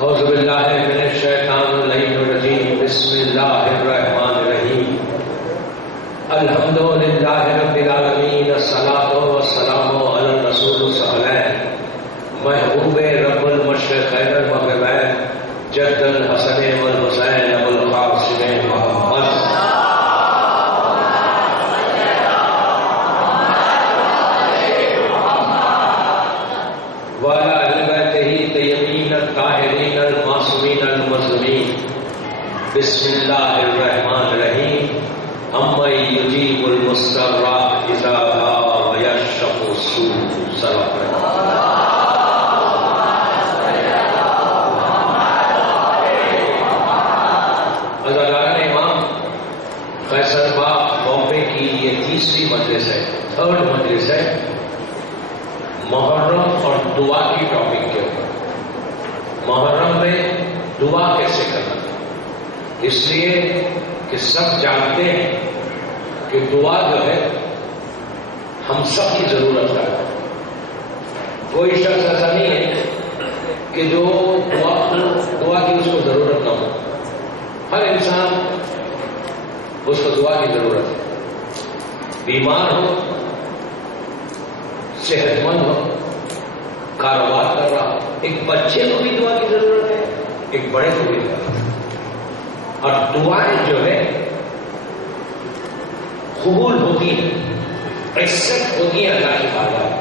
اعوذ باللہ من الشیطان الرجیم بسم اللہ الرحمن الرحیم الحمد للہ رب العالمین الصلاۃ والسلام علی الرسول الثقلین محبوب رب المشرقین والمغربین جد الحسن والحسین ابو القاسم محمد وعلی اہل بیتہ الطیبین الطاہرین المعصومین المظلومین بسم اللہ الرحمن الرحیم اما یجیب المضطر اذا دعا ویکشف السوء صلی اللہ امام فیصل باغ بامبے کی یہ تیسری مجلس ہے، تھرڈ مجلس ہے محرم اور دعا کی ٹاپک کے اوپر۔ محرم میں دعا کیسے کرنا، اس لیے کہ سب جانتے ہیں کہ دعا جو ہے ہم سب کی ضرورت ہے۔ کوئی شخص ایسا نہیں ہے کہ جو دعا کی اس کو ضرورت نہ ہو، ہر انسان اس کو دعا کی ضرورت ہے، بیمار ہو، صحت مند ہو، کاروبار کر رہا ہو، ایک بچے کو بھی دعا کی ضرورت ہے، ایک بڑے کو بھی ضرورت ہے۔ اور دعائیں جو ہے قبول ہوتی ہیں، ایکسپٹ ہوتی ہیں اللہ کی بارگاہ میں،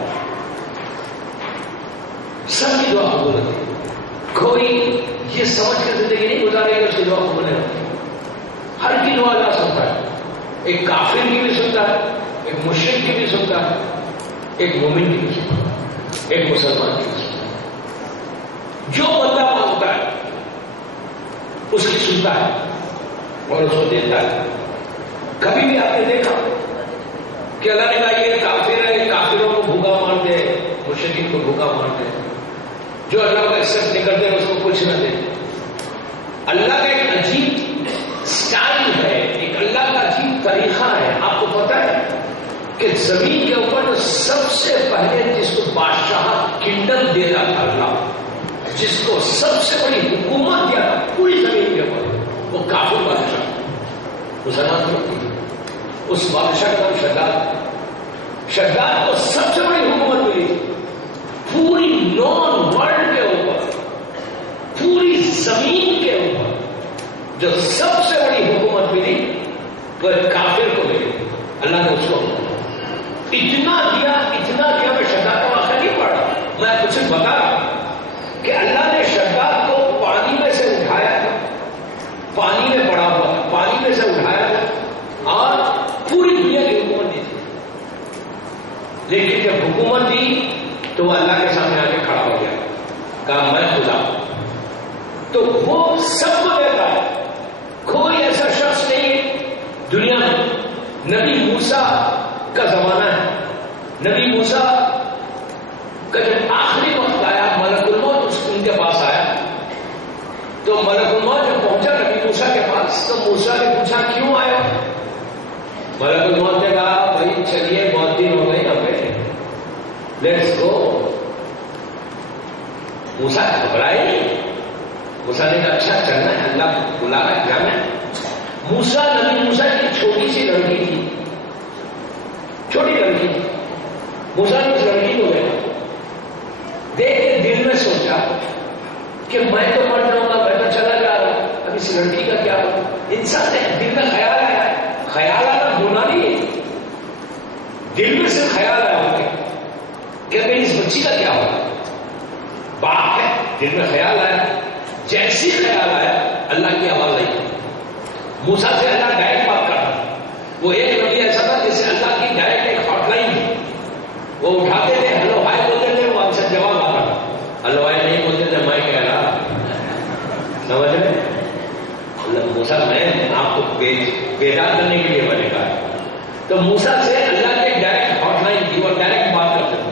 سب کی دعا قبول ہوتی ہے۔ کوئی یہ سمجھ کر زندگی نہیں گزارے کہ اس کی دعا قبول نہیں ہوتی، ہر کی دعا اللہ سنتا ہے، ایک کافر کی بھی سنتا ہے، ایک مشرک کی بھی سنتا ہے، ایک مومن کی بھی سنتا ہے، ایک مسلمان کی بھی سنتا ہے۔ جو بندہ مانگتا ہے اس کی سنتا ہے اور اس کو دیتا ہے۔ کبھی بھی آپ نے دیکھا کہ اللہ نے کہا یہ کافر ہے، کافروں کو بھوکا مار دے، مشرکین کو بھوکا مار دے، جو اللہ کو ایکسپٹ نہیں کرتے اس کو کچھ نہ دے۔ اللہ کا ایک عجیب سٹائل ہے، ایک اللہ کا عجیب طریقہ ہے۔ آپ کو پتا ہے کہ زمین کے اوپر سب سے پہلے جس کو بادشاہ کنڈم دے رہا تھا اللہ، جس کو سب سے بڑی حکومت دیا تھا پوری زمین کے اوپر، وہ کافر بادشاہ مسلمان نہیں، اس بادشاہ کا نام شداد کو سب سے بڑی حکومت ملی پوری نون ورلڈ کے اوپر، پوری زمین کے اوپر جو سب سے بڑی حکومت ملی وہ کافر کو ملی۔ اللہ نے اس کو اتنا دیا میں شداد کا واقعہ نہیں پڑھ رہا، میں کچھ بتا رہا کہ اللہ نے شداد کو پانی میں سے اٹھایا تھا، پانی میں پڑا ہوا، پانی میں سے اٹھایا تھا اور پوری دنیا کی حکومت دی تھی۔ لیکن جب حکومت دی تو وہ اللہ کے سامنے آ کے کھڑا ہو گیا، کہا میں خدا ہوں۔ تو وہ سب کو دیتا ہے، کوئی ایسا شخص نہیں ہے دنیا میں۔ نبی موسیٰ کا زمانہ ہے، نبی موسیٰ کا جب آخری وقت آیا، ملک الموت ان کے پاس آیا، تو ملک الموت جب پہنچا نبی موسیٰ کے پاس تو موسیٰ نے پوچھا کیوں آئے ہو؟ ملک الموت نے کہا بھائی چلیے بہت دن ہو گئے ہمیں، لیٹس گو۔ موسیٰ گھبرائے نہیں، موسیٰ نے کہا اچھا چلنا ہے، اللہ بلا رہا ہے جانا ہے۔ نبی موسیٰ کی چھوٹی سی لڑکی تھی، چھوٹی لڑکی تھی، موسیٰ نے اس لڑکی کو دیکھا، دیکھ کے دل میں سوچا کہ میں تو مر جاؤں گا، میں تو چلا جا رہا ہوں، اب اس لڑکی کا کیا ہو؟ انسان نے دل میں خیال آیا، خیال آنا گناہ نہیں ہے، دل میں سے خیال آیا کہ میری اس بچی کا کیا ہو؟ دل میں خیال آیا، جیسی خیال آیا اللہ کی آواز آئی. موسیٰ سے اللہ ڈائریکٹ بات کرتا. وہ ایک نبی ایسا تھا جسے اللہ کی ڈائریکٹ ایک ہاٹ لائن تھی. وہ اٹھاتے تھے، ہلو ہائے بولتے تھے، وہ آنسر جواب آتا تھا. ہلو ہائے نہیں بولتے تھے، میں کہہ رہا. سمجھ رہے؟ موسیٰ میں آپ کو بیدار کرنے کے لیے میں نے کہا. تو موسیٰ سے اللہ کے ڈائریکٹ ہاٹ لائن تھی، وہ ڈائریکٹ بات کرتے تھے.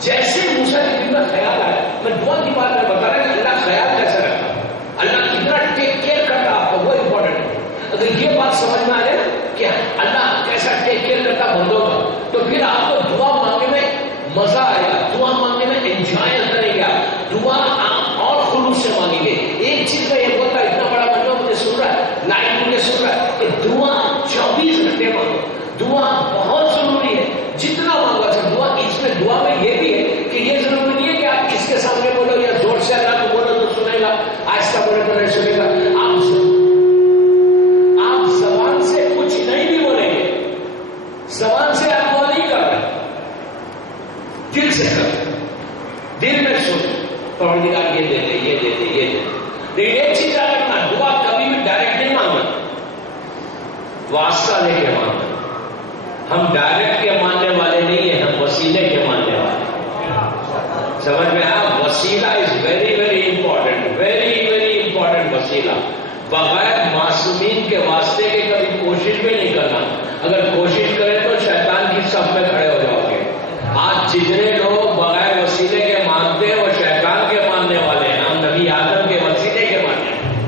جیسے موسیٰ کے دل میں خیال آیا، میں دعا کی بات میں بتا رہا کہ اللہ خیال کیسے رکھتا، اللہ کتنا ٹیک کیئر کرتا آپ کو، وہ امپورٹنٹ ہے. اگر یہ بات سمجھ میں آئے کہ اللہ کیسا ٹیک کیئر کرتا بندوں کا، تو پھر آپ کو دعا مانگنے میں مزہ آئے گا، دعا مانگنے میں انجوائے کریں گے. دعا آپ اور خلوص سے مانگیں گے. ایک چیز میں یہ بولتا اتنا بڑا بندہ مجھے سن رہا ہے، لائن مجھے سن رہا ہے کہ دعا 24 گھنٹے مانگو. دعا بہت ضروری ہے، جتنا مانگو. اچھا دعا میں یہ بھی ہے کہ یہ ضروری نہیں ہے کہ آپ کس کے سامنے بولو یا زور سے اللہ کو بولو تو سنے گا، آہستہ بولے تو نہیں سنے گا. آپ زبان سے کچھ نہیں بھی بولیں گے، زبان سے آپ دعا نہیں کر رہے، دل سے کر، دل میں سن پروردگار یہ دیتے یہ دیتے یہ دیتے. لیکن ایک چیز یاد رکھنا، دعا کبھی بھی ڈائریکٹ نہیں مانگنا، واسطہ لے کے مانگنا. ہم ڈائریکٹ کے ماننے والے نہیں ہیں، ہم وسیلے کے ماننے والے. سمجھ میں آیا؟ وسیلہ is very very important, very very important. وسیلہ بغیر معصومین کے واسطے کے کبھی کوشش بھی نہیں کرنا. اگر کوشش کریں تو شیطان کی صف میں کھڑے ہو جاؤ گے. آج جتنے لوگ بغیر وسیلے کے مانتے ہیں وہ شیطان کے ماننے والے ہیں. ہم نبی آدم کے وسیلے کے ماننے ہیں.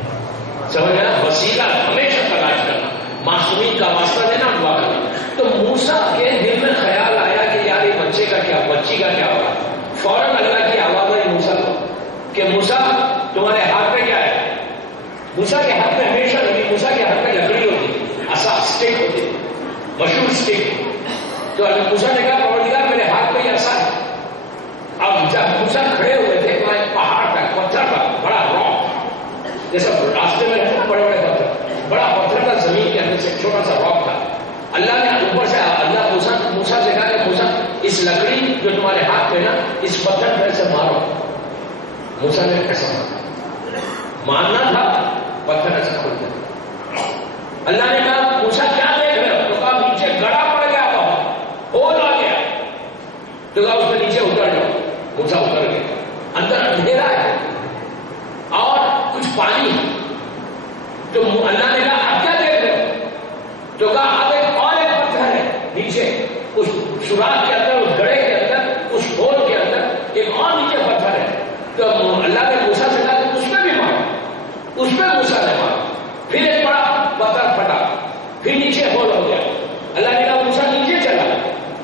سمجھ میں آیا؟ وسیلہ ہمیشہ تلاش کرنا، معصومین کا واسطہ دینا، دعا کرنا. تو موسیٰ کے دل میں خیال آیا کہ یار یہ بچے کا کیا، بچی کا کیا ہوگا. فوراً اللہ کی آواز آئی موسیٰ کو کہ موسیٰ تمہارے ہاتھ میں کیا ہے. موسیٰ کے ہاتھ میں ہمیشہ نبی موسیٰ کے ہاتھ میں لکڑی ہوتی، عصا، اسٹک ہوتی، مشہور اسٹک. تو موسیٰ نے کہا پروردگار میرے ہاتھ میں یہ عصا ہے. اب جب موسیٰ کھڑے ہوئے تھے تو ایک پہاڑ کا پتھر کا بڑا راک، جیسا راستے میں رہتے بڑے بڑے پتھر، بڑا پتھر کا زمین کے اندر سے چھوٹا سا راک تھا. اللہ نے اوپر سے اللہ موسیٰ سے کہا کہ موسیٰ اس لکڑی جو تمہارے ہاتھ میں نا اس پتھر پہ سے مارو. موسیٰ نے ایسا مارنا تھا، پتھر ایسا کھل گیا. اللہ نے کہا موسیٰ کیا دیکھ رہے ہو؟ تو کہا نیچے گڑا پڑ گیا، ہول آ گیا. تو کہا اس میں نیچے اتر جاؤ. موسیٰ اتر گیا. اندر اندھیرا ہے اور کچھ پانی ہے. تو اللہ نے کہا اب کیا دیکھ رہے ہو؟ تو کہا اب ایک پتھر ہے نیچے، اس سوراخ کے اندر، اس گڑھے کے اندر، اس ہول کے اندر ایک اور نیچے پتھر ہے. تو اللہ نے موسیٰ سے کہا کہ اس میں بھی مارا. اس میں موسیٰ نے مارا. پھر ایک بڑا پتھر پھٹا، پھر نیچے ہول ہو گیا. اللہ نے کہا موسیٰ نیچے چلا.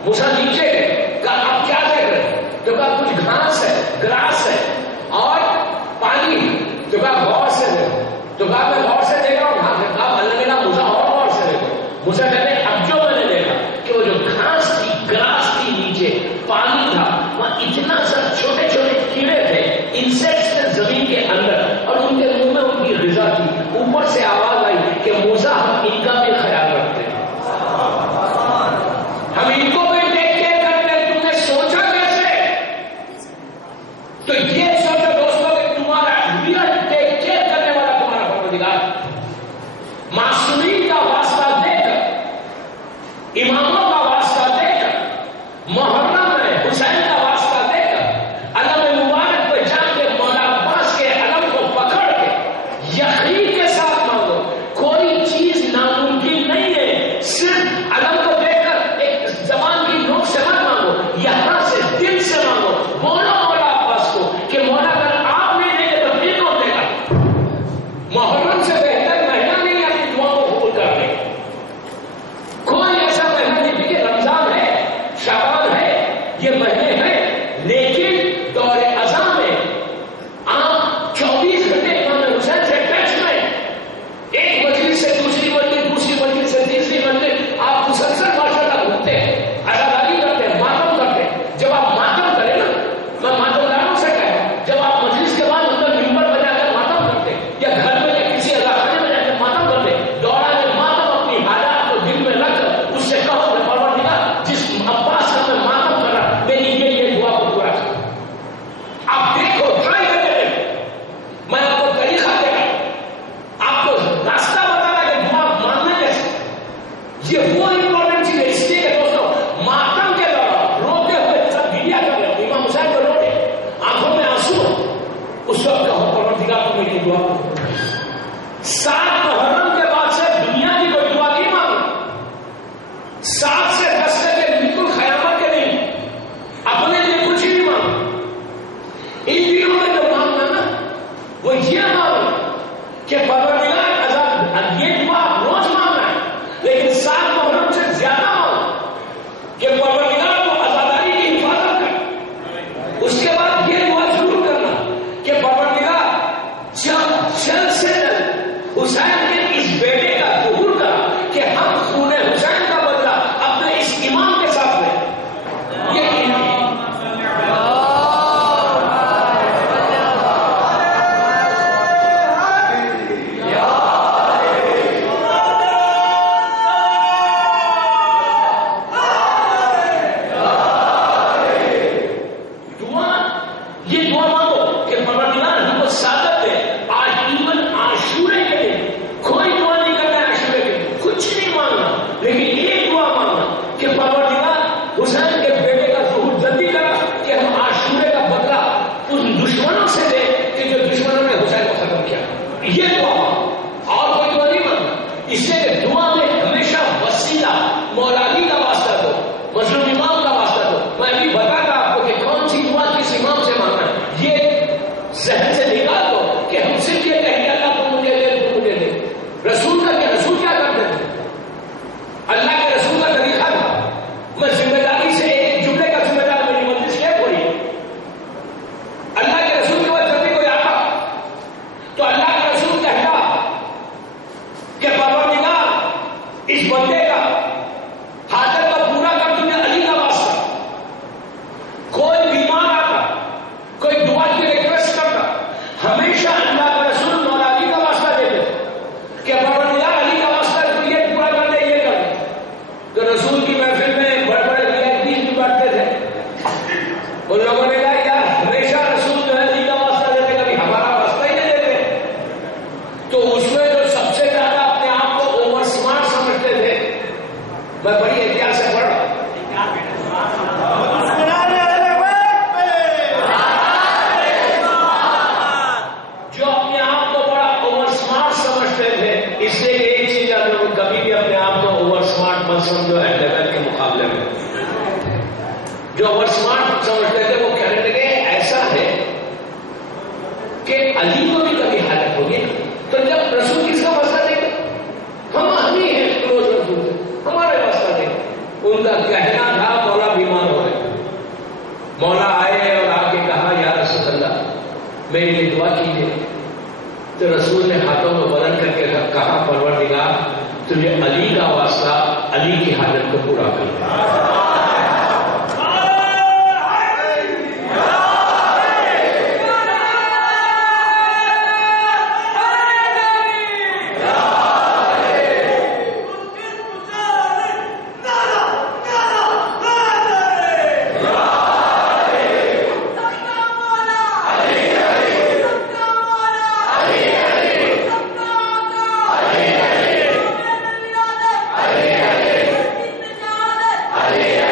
موسیٰ نیچے گئے. کہا اب کیا دیکھ رہے ہیں؟ تو کہا کچھ گھاس ہے، گراس ہے اور پانی. تو کہا غور سے دیکھو. تو کہا میں غور سے دیکھ رہا ہوں گھاس ہے. کہا اللہ نے کہا موسیٰ اور غور سے دیکھو. موسیٰ کہتے ہیں اب جو میں نے دیکھا کہ وہ جو گھاس تھی، گراس تھی، نیچے پانی تھا، وہاں اتنا سا چھوٹے چھوٹے کیڑے تھے، انسیکٹس تھے زمین کے اندر، اور ان کے منہ میں ان کی غذا تھی. اوپر سے آواز آئی کہ موسیٰ ہم ان کا بھی خیال رکھتے ہیں، ہم ان کو بھی دیکھ کے کرتے ہیں. تم نے سوچا کیسے؟ تو یہ سوچو دوستوں کہ تمہارا ریئل ٹیک کیئر کرنے والا تمہارا پروردگار معصومین کا واسطہ دے کر، اماموں کا واسطہ دے کر، محرم میں حسین کا واسطہ دے کر، علم مبارک پہ جا کے مولا عباس کے علم کو پکڑ کے یقین کے ساتھ مانگو. کوئی چیز ناممکن نہیں ہے. صرف علم کو دیکھ کر ایک زبان کی نوک سے مت مانگو، یہاں سے دل سے مانگو. بولو مولا عباس کو کہ یہ دعا اور کوئی دعا نہیں مانگنا. اس لیے کہ دعا میں ہمیشہ وسیلہ مولا علی کا واسطہ دو, مظلوم امام کا واسطہ دو. میں ابھی بتاتا آپ کو کہ کون سی دعا کس امام سے مانگنا ہے. یہ ذہن سے نکال دو کہ ہم صرف یہ کہیں کہ اللہ کو مجھے دے, تو مجھے دے. رسول کا کیا, رسول کیا کرتے تھے؟ اللہ کے رسول کا طریقہ تھا. میں ذمہ داری سے ایک جملے کا ذمہ دار میری مجلس کیا کوئی. اللہ کے رسول کے بعد جب بھی کوئی آتا تو اللہ کا رسول کہتا کہ پروردگار اس بندے کا حاجت کا پورا کر تم نے علی کا واسطہ. کوئی بیمار آتا, کوئی دعا کی ریکویسٹ کرتا, ہمیشہ اللہ کا رسول مولا علی کا واسطہ دیتے کہ پروردگار علی کا واسطہ تو یہ پورا کر دے, یہ کر دے. تو رسول کی محفل میں بڑے بڑے VIP بھی بیٹھتے تھے. ان لوگوں نے کہا یار ہمیشہ رسول جو ہے علی کا واسطہ دیتے, کبھی ہمارا واسطہ ہی نہیں دیتے. تو اس میں جو سب سے زیادہ اپنے آپ کو اوور سمارٹ سمجھتے تھے, میں بڑی احتیاط سے پڑھ رہا ہوں, جو اپنے آپ کو بڑا اوور سمارٹ سمجھتے تھے. اس لیے ایک چیز آپ لوگ کبھی بھی اپنے آپ کو اوور سمارٹ مت سمجھو ہے لیول کے مقابلے میں. جو اوور سمارٹ سمجھتے تھے وہ کہنے لگے ایسا ہے کہ علی کو بھی کبھی حالت ہوگی تو جب رسول کس کا واسطہ دیں گے, ہم ہی ہیں کلوز رسول سے, ہمارے واسطہ دیں گے. ان کا کہنا تھا مولا بیمار ہو رہے. مولا آئے اور آ کے کہا یا رسول اللہ میری لیے دعا کیجیے. تو رسول نے ہاتھوں میں بلند کر کے کہا پروردگار تجھے علی کا واسطہ علی کی حاجت کو پورا کر دیا. Yeah.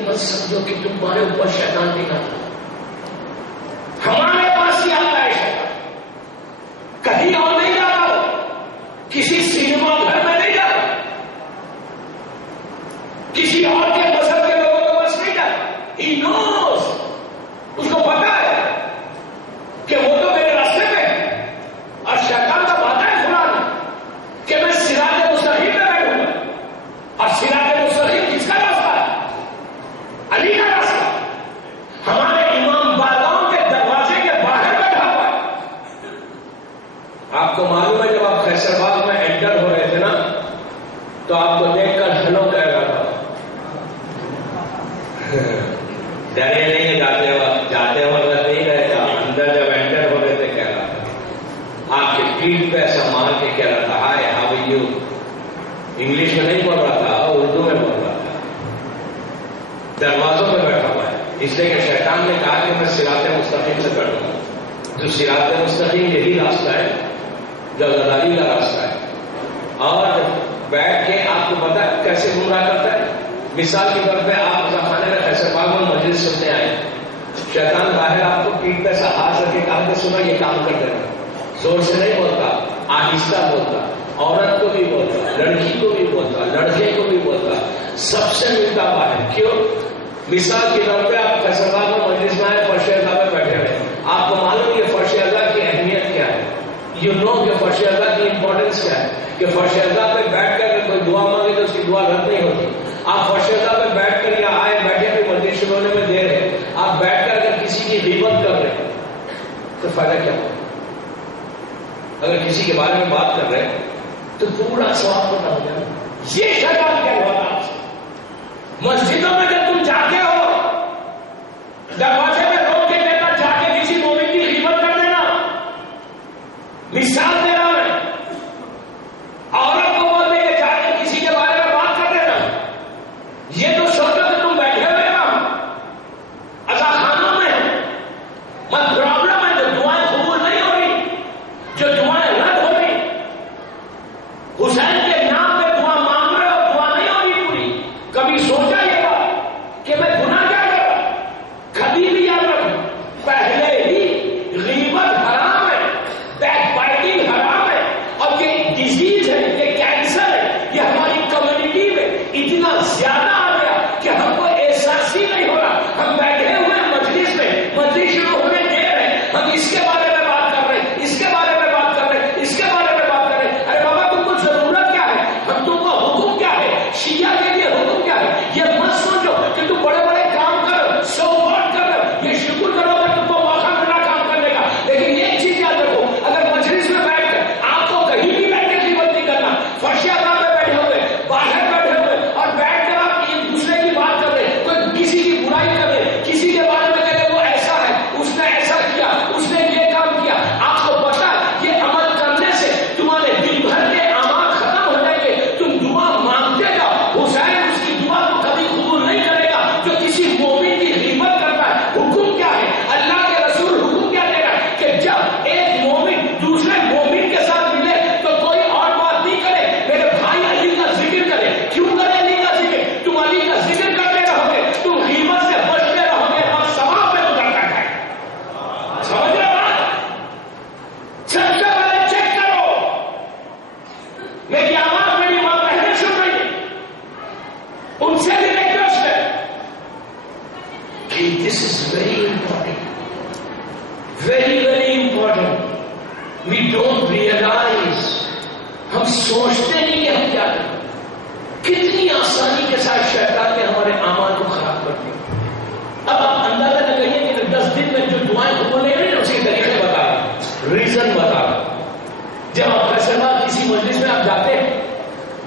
یہ مت سمجھو کہ تمہارے اوپر شیطان نہیں آتا. ہمارے پاس ہی آتا ہے شیطان. کہیں اور نہیں جاتا ہو, کسی سینما گھر میں نہیں جاتا, کسی اور کے مذہب کے لوگوں کے پاس نہیں جاتا. He knows, اس کو پتا ہے کہ وہ تو میرے راستے پہ ہے, اور شیطان کا وعدہ ہے قرآن کہ میں صراط مستقیم پہ بیٹھوں گا. اور صراط مستقیم کس کا راستہ ہے؟ علی کا راستہ. ہمارے امام باغاؤں کے دروازے کے باہر بیٹھا ہوا ہے. آپ کو معلوم ہے جب آپ فیصل باغ میں انٹر ہو رہے تھے نا, تو آپ کو دیکھ کر ہلو کہہ رہا تھا. ڈرے نہیں جاتے وقت نہیں رہتا, اندر جب انٹر ہو رہے تھے کہہ رہا تھا. آپ کے پیٹھ پہ ایسا مار کے کہہ رہا تھا ہائے ہاؤ آر یو. انگلش میں نہیں بول رہا تھا, اردو میں بول رہا تھا. دروازوں میں بیٹھا ہوا ہے, اس لیے کہ شیطان نے کہا کہ میں صراط مستقیم سے بیٹھوں گا. جو صراط مستقیم یہی راستہ ہے جو غداری کا راستہ ہے. اور بیٹھ کے آپ کو پتا ہے کیسے گمراہ کرتا ہے. مثال کے طور پہ آپ خانے میں فیصل باغ میں مجلس سننے آئے, شیطان باہر آپ کو پیٹ پہ سا ہاتھ رکھ کے کہا کہ سنا یہ کام کر دینا. زور سے نہیں بولتا, آہستہ بولتا, عورت کو بھی بولتا, لڑکی کو بھی بولتا, لڑکے کو بھی بولتا, سب سے ملتا باہر. کیوں؟ مثال کے طور پہ آپ فیصل باغ میں مجلس میں آئے, فرش اللہ پہ بیٹھے ہوئے, آپ کو معلوم کہ فرش اللہ کی اہمیت کیا ہے. یو نو کہ فرش اللہ کی امپورٹنس کیا ہے, کہ فرش اللہ پہ بیٹھ کر کے کوئی دعا مانگے تو اس کی دعا رد نہیں ہوتی. آپ فرش اللہ پہ بیٹھ کر یا آئے بیٹھے ہوئے مجلس شروع ہونے میں دیر ہے, آپ بیٹھ کر اگر کسی کی غیبت کر رہے ہیں تو فائدہ کیا ہوگا؟ اگر کسی کے بارے میں بات کر رہے ہیں تو پورا ثواب پتا ہو جائے. یہ شیطان کیا ہوا آپ سے. مسجدوں میں جب تم جاتے ہو دروازے میں روک کے کہتا جا کے کسی مومن کی غیبت کر دینا. مثال دے رہا ہے, عورت کو بولتے کہ جا کے کسی کے بارے میں بات کر دینا. یہ تو سوچو کہ تم بیٹھے ہوئے ہو اذا خانوں میں, مت پرابلم ہے. جو دعائیں قبول نہیں ہو رہی, جو دعائیں رد ہو رہی, حسین کے نام پہ دعا مانگ رہے ہو, دعا نہیں ہو رہی پوری. کبھی سوچا یہ بات کہ میں گناہ کیا کر رہا ہوں؟ کبھی بھی یاد رکھو, پہلے ہی غیبت حرام ہے, بیک بائٹنگ حرام ہے, اور یہ ڈیزیز ہے, یہ کینسر ہے, یہ ہماری کمیونٹی میں اتنا زیادہ آ گیا کہ ہم کو احساس ہی نہیں ہو رہا. ہم بیٹھے ہوئے مجلس میں, مجلس شروع ہونے دے رہے ہیں, ہم اس کے بارے میں بات کر رہے ہیں, اس کے بارے میں بات کر رہے ہیں, اس کے بارے میں بات کر رہے ہیں. ارے بابا تم کو ضرورت کیا ہے, ہم تم کو حکم کیا ہے, شیعہ کے لیے حکم کیا ہے. یہ مت سوچو کہ تم بڑے بڑے کام کرو, سو واٹ کرو, یہ شکر کرو کہ تم کو موقع ملا کام کرنے کا. لیکن ایک چیز یاد رکھو, اگر مجلس میں بیٹھ کر آپ کو کہیں بھی بیٹھ کے غیبت نہیں کرنا, فرش اللہ پہ بیٹھے ہوئے, باہر بیٹھے ہوئے, اور بیٹھ کر آپ ایک دوسرے کی بات کر رہے, کوئی کسی کی برائی کر رہے, کسی کے بارے میں کہتے وہ ایسا ہے, اس نے ایسا کیا, اس نے یہ کام کیا. آپ کو پتا یہ عمل کرنے سے تمہارے دن بھر کے اعمال ختم ہو جائیں گے. تم دعا مانگتے جاؤ, حسین اس کی دعا کو کبھی قبول نہیں کرے گا جو کسی مومن کی غیبت کرتا ہے. حکم کیا ہے, اللہ کے رسول حکم کیا دے رہا ہے کہ جب ایک مومن دوسرے مومن کے ساتھ ملے تو کوئی اور بات نہیں کرے, میرے بھائی علی کا ذکر کرے. کیوں کرے علی کا ذکر؟ تم علی کا ذکر کرتے رہو گے, تم غیبت سے بچتے رہو گے, اور ثواب میں گزر کر جائے. سمجھ رہے ہو؟ سب سے پہلے چیک کرو میری آواز میری ماں پہلے سن رہی ہے, ان سے بھی ریکویسٹ ہے کہ this is very important, very very important. We don't realise, ہم سوچتے نہیں کہ ہم کیا کریں. کتنی آسانی کے ساتھ شیطان نے ہمارے اعمال کو خراب کر دیا. اب آپ اندازہ لگائیے کہ 10 دن میں جو دعائیں قبول نہیں ہوئی اسی طریقے بتا رہا, ریزن بتا رہا. جب آپ فیصلہ کسی مجلس میں آپ جاتے ہیں,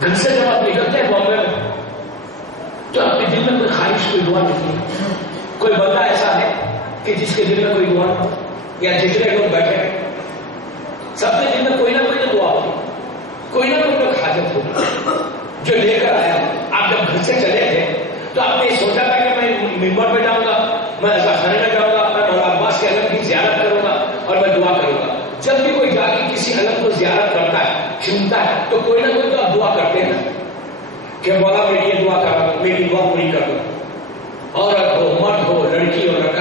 گھر سے جب آپ نکلتے ہیں بامبے میں, تو آپ کے دل میں کوئی خواہش, کوئی دعا نہیں ہے. کوئی بندہ ایسا ہے کہ جس کے دل میں کوئی دعا نہ, یا جتنے لوگ بیٹھے ہیں سب کے دل میں کوئی نہ کوئی تو دعا ہوگی, کوئی نہ کوئی حاجت ہوگی جو لے کر آیا. آپ جب گھر سے چلے تھے تو آپ نے سوچا تھا کہ میں ممبر پہ جاؤں گا, میں ایسا خانے میں جاؤں گا, میں مولا عباس کے علم کی زیارت کروں گا اور میں دعا کروں گا. جب بھی کوئی جا کے کسی علم کو زیارت کرتا ہے, چنتا ہے, تو کوئی نہ کوئی تو آپ دعا کرتے ہیں کہ مولا میری یہ دعا کر, میری دعا پوری کر دو.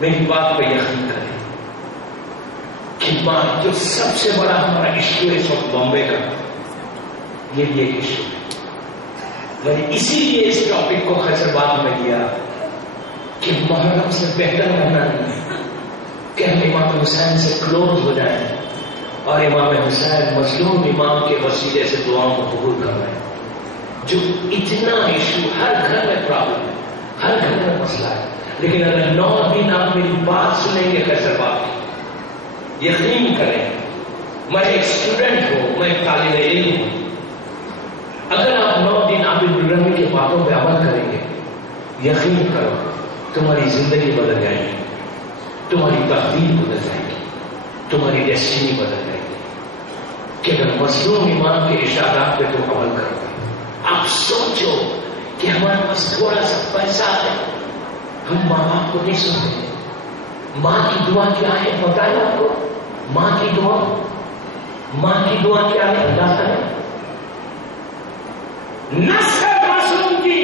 میری بات پہ یقین کریں کہ بات جو سب سے بڑا ہمارا ایشو ہے اس وقت بامبے کا، یہ بھی ایک ایشو ہے. میں نے اسی لیے اس ٹاپک کو خیزرباد میں دیا کہ محرم سے بہتر رہنا نہیں ہے کہ ہم امام حسین سے کلوز ہو جائیں اور امام حسین مظلوم امام کے وسیلے سے دعاؤں کو قبول کر رہے ہیں. جو اتنا ایشو ہر گھر میں پرابلم ہے، ہر گھر میں مسئلہ ہے، لیکن اگر 9 دن آپ میری بات سنیں گے خیزرباد کی، یقین کریں میں ایک اسٹوڈنٹ ہوں، میں ایک طالب علم ہوں، اگر آپ 9 دن عابد الرحمن کی باتوں پہ عمل کریں گے، یقین کرو تمہاری زندگی بدل جائے گی، تمہاری تقدیر بدل جائے گی، تمہاری ڈیسٹینی بدل جائے گی. کہ اگر مظلوم امام کے ارشادات پہ تم عمل کرو گے. آپ سوچو کہ ہمارے پاس تھوڑا سا پیسہ ہے، ہم ماں باپ کو نہیں سنتے. ماں کی دعا کیا ہے بتائیں آپ کو؟ ماں کی دعا کیا ہے اللہ تعالیٰ؟ نسل معصوم کی.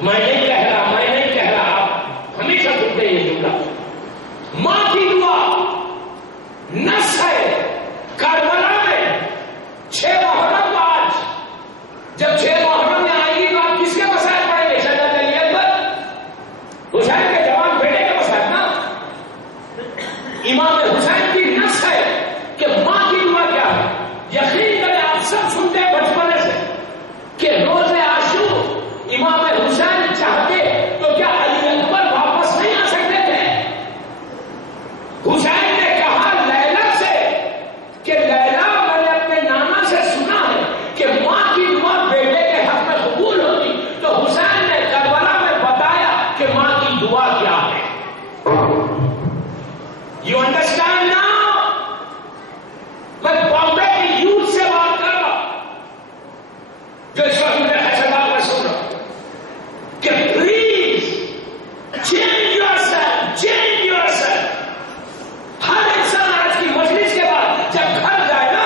میں نہیں کہہ رہا آپ ہمیشہ سنتے یہ جملہ. ماں کی دعا نس ہے. کربلا میں 6 محرم کا آج جب 6 محرم میں آئے گی تو آپ کس کے مسائل پڑیں گے؟ شہزادہ علی اکبر حسین کے جوان بیٹے کے مسائل نا. امام حسین کی نس ہے کہ ماں کی دعا کیا ہے. یقین کریں آپ سب سنتے ہیں بچپنے سے کہ روز عاشور امام حسین چاہتے تو کیا علی اکبر واپس نہیں آ سکتے تھے؟ حسین نے کہا لیلا سے کہ لیلا میں نے اپنے نانا سے سنا ہے کہ ماں کی دعا بیٹے کے حق میں قبول ہوتی. تو حسین نے کربلا میں بتایا کہ ماں کی دعا کیا ہے. یو انڈرسٹینڈ نا؟ میں بامبے کی یوتھ سے بات کر رہا جو اس وقت مجھے حیدرآباد میں سن رہا کہ پلیز چینج یور سیلف. ہر انسان آج کی مجلس کے بعد جب گھر جائے نا،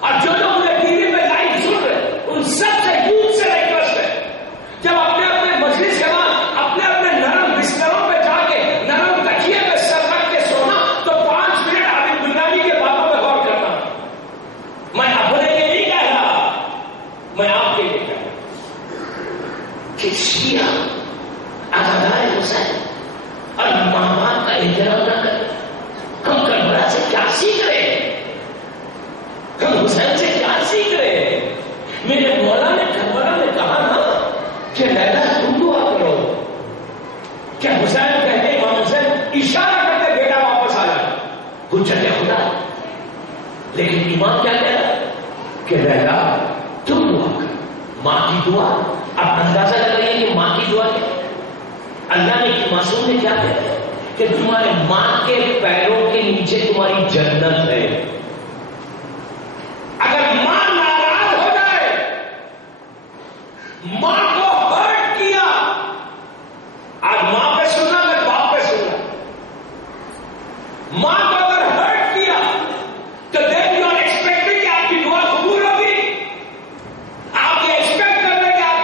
اور جو لوگ مجھے ٹی وی پہ لائیو سن رہے ان سب سے یوتھ سے ریکویسٹ ہے، جب اپنے اپنے مجلس کے بعد اپنے اپنے نرم بستروں پہ جا کے نرم تکیے پہ سر رکھ کے سونا تو 5 منٹ عابد بنیادی کے باتوں پہ غور کرنا. میں اپنے لیے نہیں کہہ رہا، میں آپ کے لیے کہہ رہا کہ شیعہ عزادار حسین اور ماں باپ کا احترام نہ کریں. ہم کربلا سے کیا سیکھ رہے ہیں؟ ہم حسین سے کیا سیکھ رہے ہیں؟ میرے مولا نے کربلا میں کہا نا کہ لیلا تم دعا کرو. کیا حسین کہتے امام حسین اشارہ کرتے بیٹا واپس آ جائے حجت خدا؟ لیکن امام کیا کہہ رہا کہ لیلا تم دعا کرو. ماں کی دعا. اب اندازہ لگائیے کہ ماں کی دعا کیا. اللہ نے معصوم نے کیا کہا کہ تمہارے ماں کے پیروں کے نیچے تمہاری جنت ہے. اگر ماں ناراض ہو جائے، ماں کو ہرٹ کیا، آج ماں پہ سننا میں باپ پہ سننا، ماں کو اگر ہرٹ کیا تو دین یو آر ایکسپیکٹنگ کہ آپ کی دعا قبول ہوگی. آپ یہ ایکسپیکٹ کر رہے کہ آپ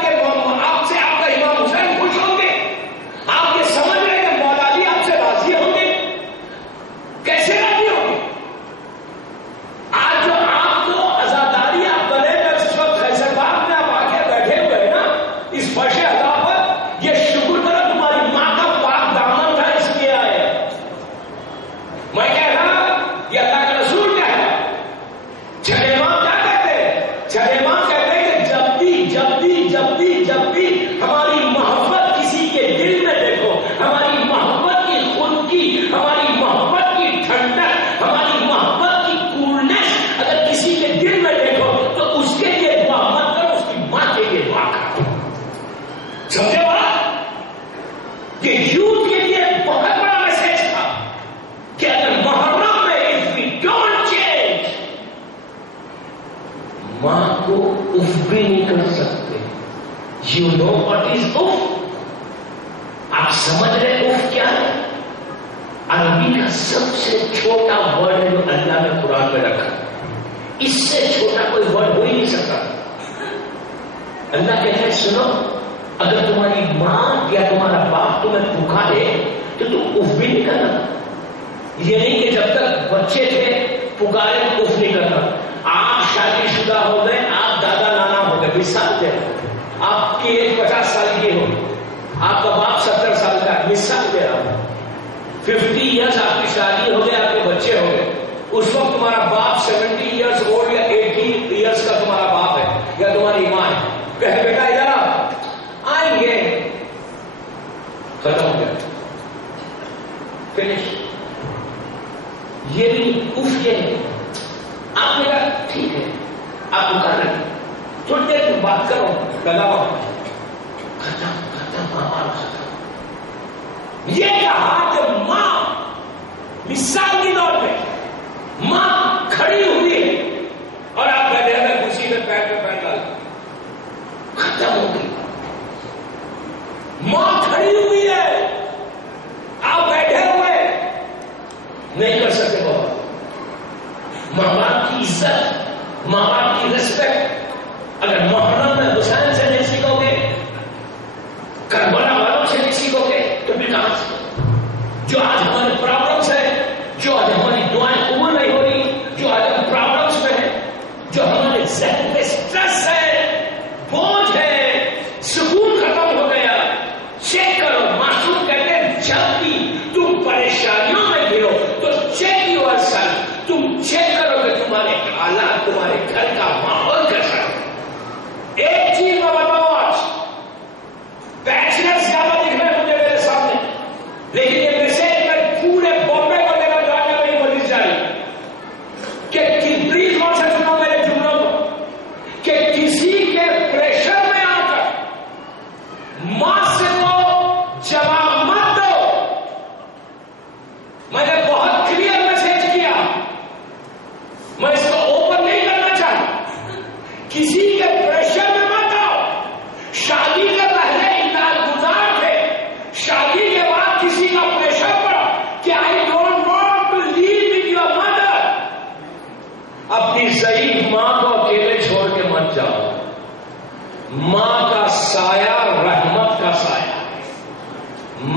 سے آپ کا امام حسین خوش ہوں گے. آپ یہ سمجھ رہے کہ مولا علی آپ سے راضی ہوں گے. کیسے راضی ہوں گے؟ آج جو آپ کو عزاداری آپ کرے گا اس وقت خیزرباد میں آپ آ کے بیٹھے ہوئے نا اس فرش عطا پر، یہ شکر کرو تمہاری ماں کا پاک دامن تھا اس لیے آئے. میں کہہ رہا یہ اللہ کا رسول کہہ رہا. چھڑے ماں کیا کہتے ہیں؟ چھڑے ماں کہتے ہیں کہ جب بھی ہماری محبت کسی کے دل میں دیکھو، ہماری محبت کی خنکی، ہماری محبت کی ٹھنڈک، ہماری محبت کی کولنس اگر کسی کے دل میں دیکھو تو اس کے لیے دعا مت کرو، اس کی ماں کے لیے دعا کرو. سمجھے بات؟ کہ یوتھ کے لیے بہت بڑا میسج تھا کہ اگر محرم میں if we don't change، ماں کو اف بھی نہیں کر سکتے. You know what is if? آپ سمجھ رہے اف کیا ہے؟ عربی کا سب سے چھوٹا ورڈ ہے جو اللہ نے قرآن میں رکھا. اس سے چھوٹا کوئی ورڈ ہو ہی نہیں سکتا. اللہ کہتا ہے سنو اگر تمہاری ماں یا تمہارا باپ تمہیں پکارے تو تم اف بھی نہیں کرنا. یہ نہیں کہ جب تک بچے تھے پکارے اف نہیں کرنا. آپ شادی شدہ ہو گئے, آپ دادا نانا ہو گئے, 20 سال دے رہا ہوں, آپ کی ایج 50 سال کی ہو, آپ کا باپ 70 سال کا, مثال دے رہا ہوں. 50 ایئرس آپ کی شادی ہو گئے, آپ کے بچے ہو گئے, اس وقت تمہارا باپ 70 ایئرس اولڈ یا 80 ایئرس کا تمہارا باپ ہے یا تمہاری ماں ہے, کہے بیٹا ادھر آئیں گے, ختم ہو گیا, فنش. یہ بھی اف یہ ہے. آپ نے کہا ٹھیک ہے, آپ کر رہے تھوڑی دیر تم بات کرو, لگاؤ, ختم ختم ہمارا ختم. یہ کہا کہ ماں مثال کے طور پہ ماں کھڑی ہوئی ہے اور آپ بیٹھے ہوئے کرسی میں پیر پہ پیر ڈال, ختم ہو گئی. ماں کھڑی ہوئی ہے, آپ بیٹھے ہوئے نہیں کر سکتے. بابا ماں باپ کی عزت, ماں باپ کی ریسپیکٹ اگر محرم میں حسین سے نہیں سیکھو گے, کربلا والوں سے نہیں سیکھو گے, تو پھر کہاں سے؟ جو آج ہمارے پرابلمس ہیں, جو آج ہماری دعائیں قبول نہیں ہو رہی, جو آج ہم پرابلمس میں ہیں, جو ہمارے ذہن میں سٹریس ہے, بوجھ ہے, سکون ختم ہو گیا. چیک کرو, معصوم کہتے ہیں جب بھی تم پریشانیوں میں گرو تو چیک یور سیلف, تم چیک کرو کہ تمہارے حالات, تمہارے گھر کا ماحول کیسا ہے. ایک چیز میں بتاؤ, آج بیچلر زیادہ دکھ رہے ہیں مجھے میرے سامنے, لیکن یہ میسج میں پورے بامبے کو لے کر جانے میں مزید جاری کہ کتنی کون سے سنو میرے جملوں کو, کہ کسی کے پریشر میں آ کر ماں سے کو جواب مت دو. میں نے بہت کلیئر میسج کیا, میں اس کو اوپن نہیں کرنا چاہتا. کسی کے پریشر میں مت آؤ. شادی کے پہلے انتظار گزار تھے, شادی کے بعد کسی کا پریشر پڑا کہ I don't want to live with your mother. اپنی ضعیف ماں کو اکیلے چھوڑ کے مت جاؤ. ماں کا سایہ رحمت کا سایہ.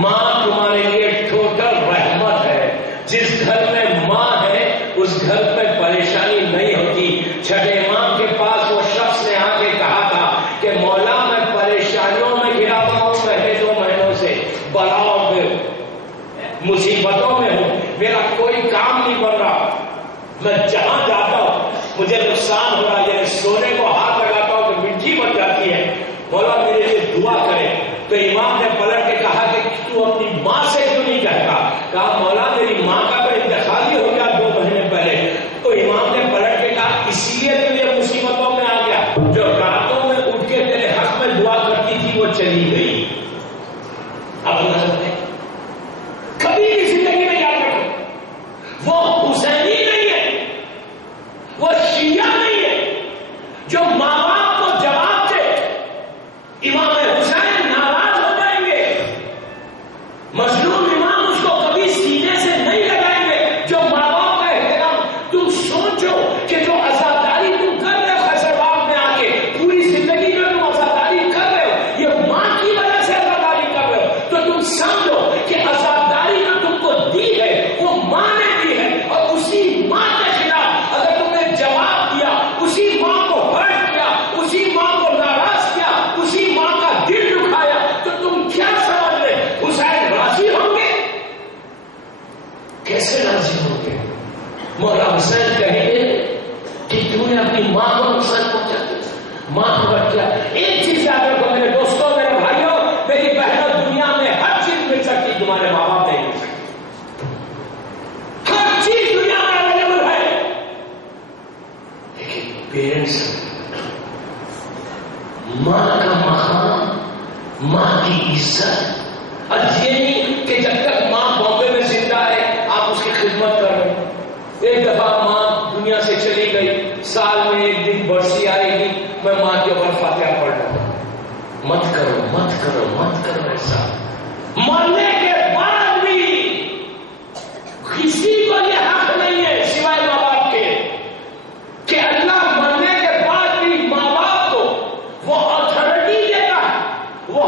ماں تمہارے لیے ٹوٹل رحمت ہے. جس گھر میں ماں ہے اس گھر میں پریشانی نہیں ہوتی. چھٹے امام کے پاس وہ شخص نے آ کے کہا تھا کہ مولا میں پریشانیوں میں گرا ہوا ہوں پہلے 2 مہینوں سے, بلاؤ میں مصیبتوں میں ہوں, میرا کوئی کام نہیں بن رہا, میں جہاں جاتا ہوں مجھے نقصان ہو رہا ہے, یعنی سونے کو ہاتھ لگاتا ہوں تو مٹی بن جاتی ہے, مولا میرے لیے دعا کرے. تو امام نے پلٹ کے کہا کہ تو اپنی ماں سے کیوں نہیں کہتا؟ کہا مولا میری ماں کا تو انتقال ہی ہو گیا 2 مہینے پہلے. تو امام نے پلٹ کے کہا اس لیے تو یہ مصیبتوں میں آ گیا, جو راتوں میں اٹھ کے تیرے حق میں دعا کرتی تھی وہ چلی گئی. اب کبھی بھی زندگی میں یاد رکھو, وہ حسینی نہیں ہے, وہ شیعہ نہیں ہے جو ماں باپ کو جواب دے. امام حسین ناراض ہو جائیں گے, مظلوم امام اس کو کبھی سینے سے نہیں لگائیں گے. جو ماں باپ کا احترام, تم سوچو کہ جو عزاداری تم کر رہے ہو خیبر باغ میں آ کے, پوری زندگی میں تم عزاداری کر رہے ہو, یہ ماں کی وجہ سے عزاداری کر رہے ہو. تو تم سمجھو کہ عزاداری جو تم کو دی ہے وہ ماں نے دی ہے, اور اسی ماں کے خلاف اگر تم نے جواب دیا, اسی ماں کو ہرٹ کیا, اسی ماں کو ناراض کیا, اسی ماں کا دل دکھایا, تو تم کیا سمجھ رہے حسین راضی ہوں گے؟ کیسے راضی ہوں گے؟ مولا حسین کہیں گے کہ تم نے اپنی ماں کو نقصان پہنچا دیا, ماں کو بٹ کیا. ایک چیز یاد رکھو میرے دوستوں, میرے بھائیوں, میری بہنوں, دنیا میں ہر چیز مل سکتی, تمہارے ماں باپ نہیں مل سکتی. ہر چیز دنیا میں اویلیبل ہے, لیکن پیرنٹس, ماں کا مقام, ماں کی عزت. اور یہ نہیں کہ جب تک ماں بامبے میں زندہ ہے آپ اس کی خدمت کر رہے. ایک دفعہ ماں دنیا سے چلی گئی, سال میں 1 دن برسی آئے گی, میں ماں کے اوپر فاتحہ پڑھ رہا ہوں. مت کرو, مت کرو, مت کرو ایسا. مرنے کے بعد بھی کسی کو یہ حق نہیں ہے سوائے ماں باپ کے کہ اللہ مرنے کے بعد بھی ماں باپ کو وہ اتھارٹی دیتا ہے, وہ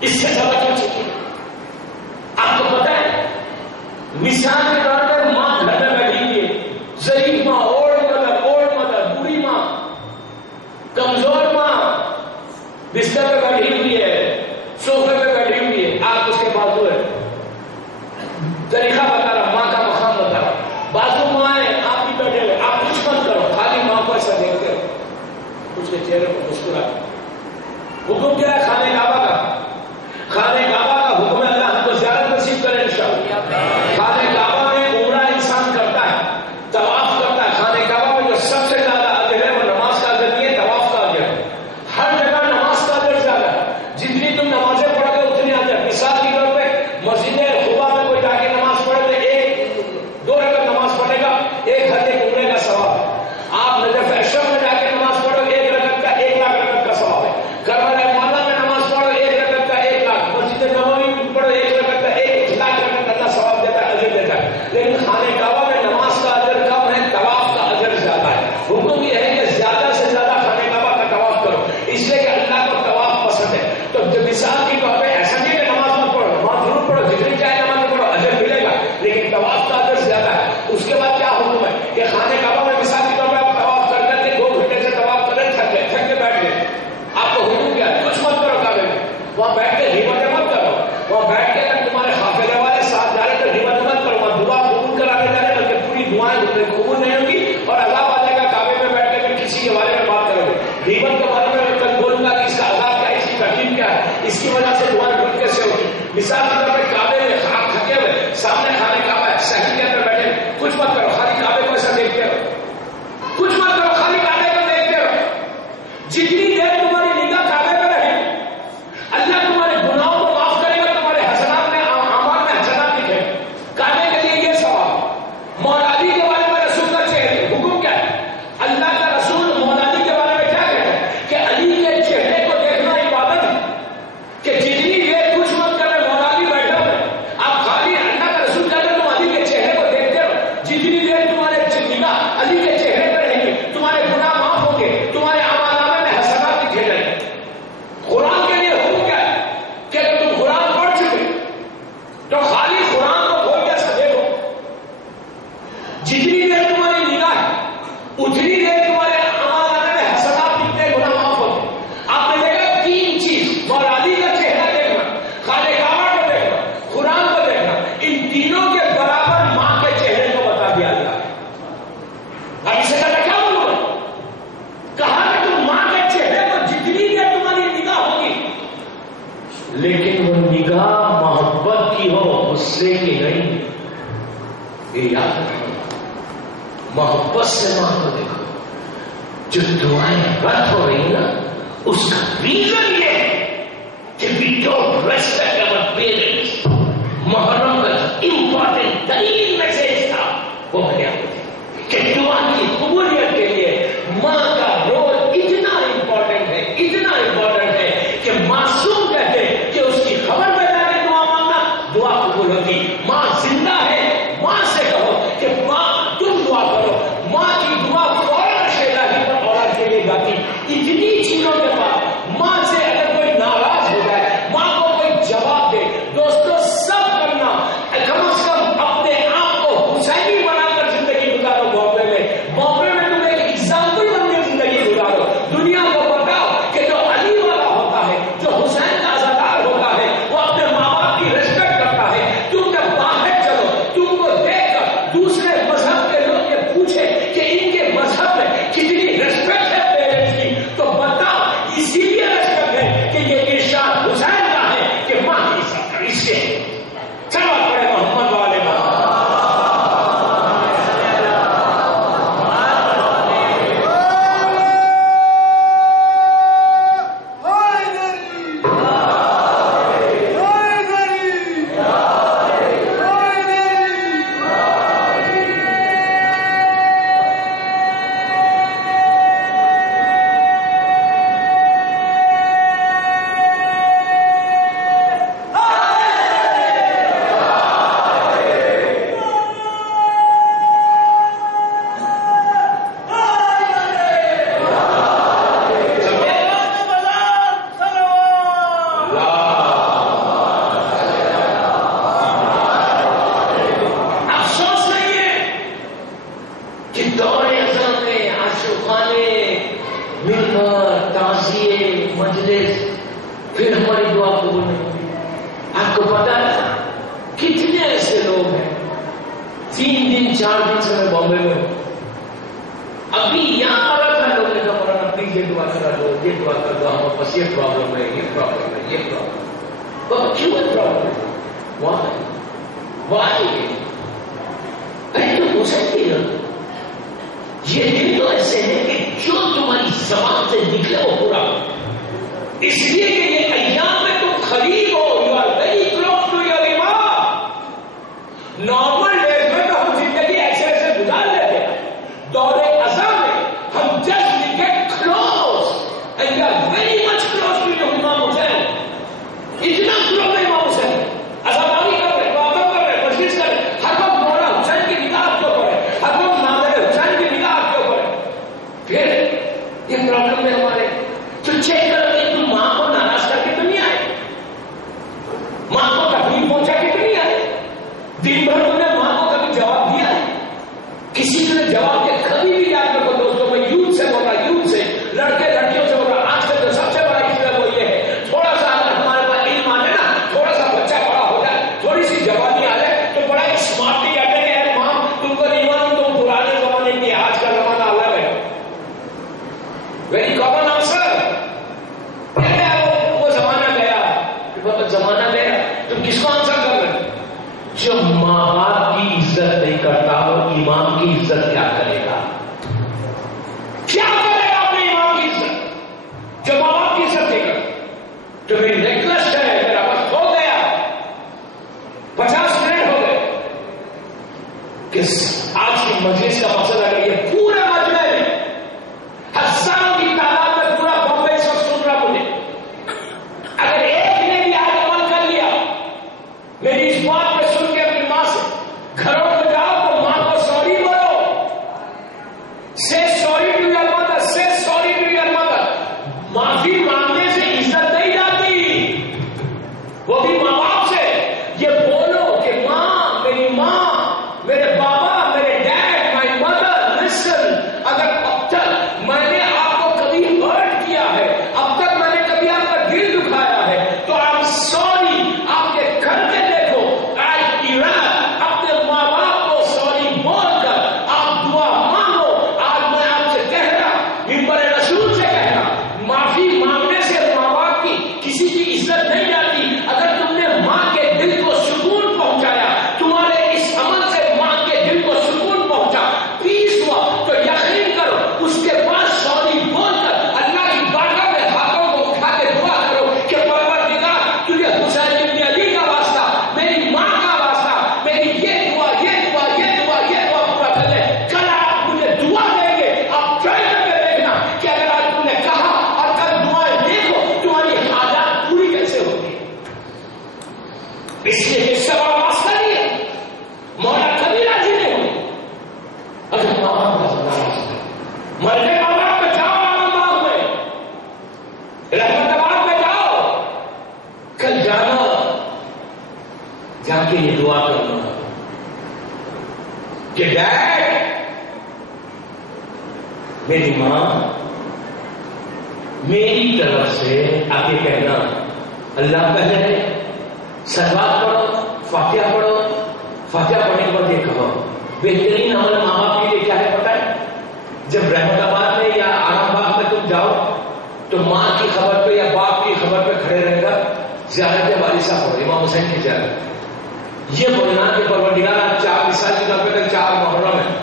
اس سے زیادہ کیوں چاہیے؟ آپ کو پتا ہے مثال کے طور پر ماں گھر میں بیٹھی ہوئی ہے، ضعیف ماں، اولڈ مدر، بوڑھی ماں، کمزور ماں، بستر پہ بیٹھی ہوئی ہے، سوفے پہ بیٹھی ہوئی ہے، آپ اس کے بازو ہے، طریقہ بتا رہا، ماں کا مقام بتا رہا، بازو ماں ہے، آپ بھی بیٹھے ہوئے، آپ کچھ مت کرو، خالی ماں کو ایسا دیکھتے ہو، اس کے چہرے پر مسکرا۔ حکم کیا ہے خانے کعبہ کا؟ خانے کعبہ کا حکم ہے اللہ ہم کو زیارت نصیب کرے انشاءاللہ۔ خانے کعبہ میں عمرہ انسان کرتا ہے، طواف کرتا ہے، خانے کعبہ میں جو سب سے زیادہ اجر ہے وہ نماز کا اجر نہیں ہے، طواف کا اجر ہے۔ ہر جگہ نماز کا اجر زیادہ ہے، جتنی تم نمازیں پڑھ گے اتنی اجر۔ مثال کے طور پہ مسجد قباء میں کوئی جا کے نماز پڑھے تو 1-2 رکعت نماز پڑھے گا، 1 حج عمرے کا ثواب۔ آپ نجف اشرف میں جا کے نماز پڑھو 1 رکعت کا 1 لاکھ رکعت کا ثواب ہے۔ کربلا مولا میں نماز پڑھو 1 رکعت کا 1 لاکھ، مسجد نبوی میں پڑھو 1 رکعت کا 1 لاکھ رکعت اللہ ثواب دیتا ہے، اجر دیتا ہے۔ لیکن خانے کعبہ میں نماز کا اجر کم ہے، طواف کا اجر زیادہ ہے۔ حکم یہ ہے کہ زیادہ سے زیادہ خانے کعبہ کا طواف کرو، اس لیے کہ اللہ کو طواف پسند ہے۔ تو مثال کے طور پہ ایسا نہیں کہ نماز مت پڑھو، نماز ضرور پڑھو، جتنی چاہے نماز پڑھو، اجر ملے گا، لیکن طواف کا اجر زیادہ ہے۔ اس کے بعد کیا حکم ہے کہ خانے کعبہ میں مثال کے طور پہ آپ طواف کر کر کے 2 گھنٹے سے طواف کر رہے، تھک کے بیٹھ گئے، آپ کو حکم کیا ہے؟ کچھ مت کرو کعبے میں، وہاں بیٹھ کے غیبتیں مت کرو، وہاں بیٹھ کے اگر تمہارے قافلے والے ساتھ جا رہے تو غیبت مت کرو، وہاں دعا قبول کرانے جا رہے بلکہ پوری دعائیں قبول نہیں ہوگی اور عذاب آ جائے گا کعبے میں بیٹھ کے کسی کے بارے میں بات کرو گے۔ غیبت کے بارے میں کل بولوں گا کہ اس کا عذاب کیا ہے، اس کی تکلیف کیا ہے، اس کی وجہ سے دعائیں ڈھونڈ کیسے ہوگی۔ مثال کے طور پہ کعبے میں آپ تھکے ہوئے، سامنے خانے کعبہ ہے، صحن کے اندر بیٹھے، کچھ مت کرو، خالی کعبے کو ایسا دیکھتے رہو، کچھ مت کرو، خالی کعبے کو دیکھتے رہو۔ جتنی دیر تمہاری نگاہ کعبے میں رہے اللہ تمہارے گناہوں کو معاف کرے گا، تمہارے حسنات میں اعمال میں حسنات لکھے گا۔ کعبے کے لیے یہ سوال۔ مولا علی کے بارے میں رسول کا چہرے حکم کیا ہے؟ اللہ کا رسول مولا علی کے بارے میں کیا کہتا ہے کہ علی کے چہرے کو دیکھنا عبادت ہے، کہ جتنی دیر کچھ مت کرے مولا علی بیٹھا ہے، آپ خالی اللہ کا رسول کہتا ہے تم علی کے چہرے کو دیکھتے رہو، جتنی دیر تمہارے نگاہ علی کے چہرے پر رہیں گے تمہارے گناہ معاف ہوں گے، تمہارے اعمال نامے میں حسنات لکھے جائیں گے۔ قرآن کے لیے حکم کیا ہے کہ اگر تم قرآن پڑھ چکے تو خالی قرآن کو کھول کے ایسا دیکھو، جتنی دیر تمہاری نگاہ ہے اتنی دیر تمہارے اعمال نامے میں حسنات لکھتے ہیں، گناہ معاف ہوتے ہیں۔ آپ نے دیکھا 3 چیز، مولا علی کا چہرہ دیکھنا، خانے کعبہ کو دیکھنا، قرآن کو دیکھنا، ان تینوں کے برابر ماں کے چہرے کو بتا دیا گیا۔ اب اسے کہتا کیا بولوں گا؟ کہا کہ تم ماں کے چہرے کو جتنی دیر تمہاری نگاہ ہوگی، لیکن وہ نگاہ محبت کی ہو، غصے کی نہیں۔ یہ یاد رکھو، محبت سے ماں کو دیکھو۔ جو دعائیں رد ہو رہی نا اس کا ریزن یہ ہے کہ we don't respect our parents۔ محرم کا امپورٹنٹ ترین میسج تھا وہ کیا کہ دعا کی قبولیت کے لیے ماں کا رول اتنا امپورٹنٹ ہے، اتنا امپورٹنٹ ہے کہ معصوم کہتے کہ اس کی خبر میں جا کے دعا مانگنا دعا قبول ہوتی۔ ماں زندہ ہے، ماں سے کہو کہ ماں تم دعا کرو، ماں کی دعا فوراً شہدا ہی پر اولاد کے لیے گاتی۔ اتنی چیزوں کے بعد ماں سے اگر پھر ہماری دعا قبول نہیں ہوتی. آپ کو پتا ہے کتنے ایسے لوگ ہیں 3 دن 4 دن سے میں بامبے میں ہوں, ابھی یہاں آ رہا تھا, لوگوں نے کہا مولانا پلیز یہ دعا کرا دو, یہ دعا کر دو, ہمارے پاس یہ پرابلم ہے, یہ پرابلم ہے, یہ پرابلم ہے. کیوں ہے پرابلم؟ وائی ارے تو ہو سکتی ہے. یہ دن تو ایسے ہے کہ جو تمہاری زبان سے نکلے وہ پورا, اس لیے کہ یہ ایام میں تم قریب ہو, you are very close to your imam. Normal days میں تو ہم زندگی ایسے ایسے گزار لیتے ہیں, دور ازاں میں ہم just get close and you are very much close to your Imam Hussain. اتنا کلوز ہے امام حسین, ازاداری کر رہے, عبادت کر رہے, مجلس کر رہے, ہر وقت مولانا حسین کی نگاہ کیوں پڑے, ہر وقت ناظر حسین کی نگاہ کیوں پڑے. پھر یہ پرابلم ہے ہمارے. تو چیک کرو کہ تم ماں کو ناراض کر کے تو نہیں آئے, ماں کو تکلیف پہنچا کے تو نہیں آئے, دن بھر تم نے ماں کو کبھی جواب دیا ہے؟ کسی نے جواب دیا؟ کبھی بھی یاد رکھو دوستوں, میں یوتھ سے بول رہا, یوتھ سے, لڑکے لڑکیوں سے بول رہا, آج کل جو سب سے بڑا مسئلہ وہ یہ ہے, تھوڑا سا اگر ہمارے پاس علم آ جائے نا, تھوڑا سا بچہ بڑا ہو جائے, تھوڑی سی جوانی آ جائے تو بڑا اسمارٹلی کہتے ہیں کہ ماں تم کو نہیں معلوم, تم پرانے زمانے کی, آج کا زمانہ الگ ہے. Very common answer. وہ زمانہ گیا, زمانہ گیا, تم کس کو آنسر کر رہے؟ جو ماں باپ کی عزت نہیں کرتا وہ امام کی عزت کیا کرے گا؟ کیا کرے گا اپنے امام کی عزت جو ماں باپ کی عزت نہیں کرتا؟ جو میری ریکویسٹ ہے, میرا وقت ہو گیا, 50 منٹ ہو گئے, کہ آج کی مجلس کا مقصد ہے کہ یہ پورے مجمع میں ہزاروں کی تعداد میں پورا بمبئی سب سن رہا مجھے, اگر ایک نے بھی آج عمل کر لیا, میری اس بات پہ سن کے اپنی ماں سے گھروں میں جاؤ تو ماں کو سوری بولو, سے سوری ٹو یور مدر, سے سوری ٹو یور مدر. معافی مانگنے سے عزت نہیں جاتی, وہ بھی ماں باپ سے. یہ بولو کہ ماں, میری ماں, میرے بابا, میرے ڈیڈ, مائی مدر, لسن, اگر اب تک میں نے آپ کو کبھی ہرٹ کیا ہے, اب تک میں نے کبھی آپ کا دل دکھایا ہے, تو آئی ایم سوری. آپ کے گھر کے دیکھو, آئی ایران اپنے ماں باپ کو سوری بول کر آپ دعا مانگو. آج میں آپ سے کہہ رہا, ممبر رسول سے کہہ رہا, معافی مانگنے سے ماں باپ کی کسی کی عزت نہیں جاتی. اگر تم نے ماں کے دل کو سکون پہنچایا, تمہارے اس عمل سے ماں کے دل کو سکون پہنچا, پیس ہوا, تو یقین کرو اس کے بعد سوری بول کر اللہ کی بارگاہ میں ہاتھوں کو اٹھا کے دعا کرو کہ پروردگار تجھے حسین بن علی کا واسطہ, میری ماں کا واسطہ, میری یہ دعا, یہ دعا, یہ دعا, یہ دعا پورا کر لے. کل آپ مجھے دعا دیں گے, آپ ٹرائی کر کے دیکھنا کہ اگر آج تم نے کہا اور کل دعائیں دیکھو تمہاری حاجات پوری کیسے ہوگی. اس لیے اس سے بڑا واسطہ نہیں ہے, مولا کبھی راضی نہیں ہوں. اگر ماں باپ کا ناراض ہے, مرنے ماں باپ میں جاؤ, آرام باغ میں, رحمت آباد میں جاؤ, کل جانا, جا کے یہ دعا کرنا کہ ڈیڈ, میری ماں, میری طرف سے آگے کہنا اللہ پہلے سلوات پڑھو, فاتحہ پڑھو, فاتحہ پڑھنے کے بعد یہ کہو, بہترین عمل ماں باپ کے لیے کیا ہے پتہ ہے؟ جب رحمت آباد میں یا آرام باغ میں تم جاؤ تو ماں کی خبر پہ یا باپ کی خبر پہ کھڑے رہے گا, زیارت والد صاحب ہو, امام حسین کی زیارت. یہ بولنا کہ پروردگار 4 مثال کے طور پہ 4 محرم ہے,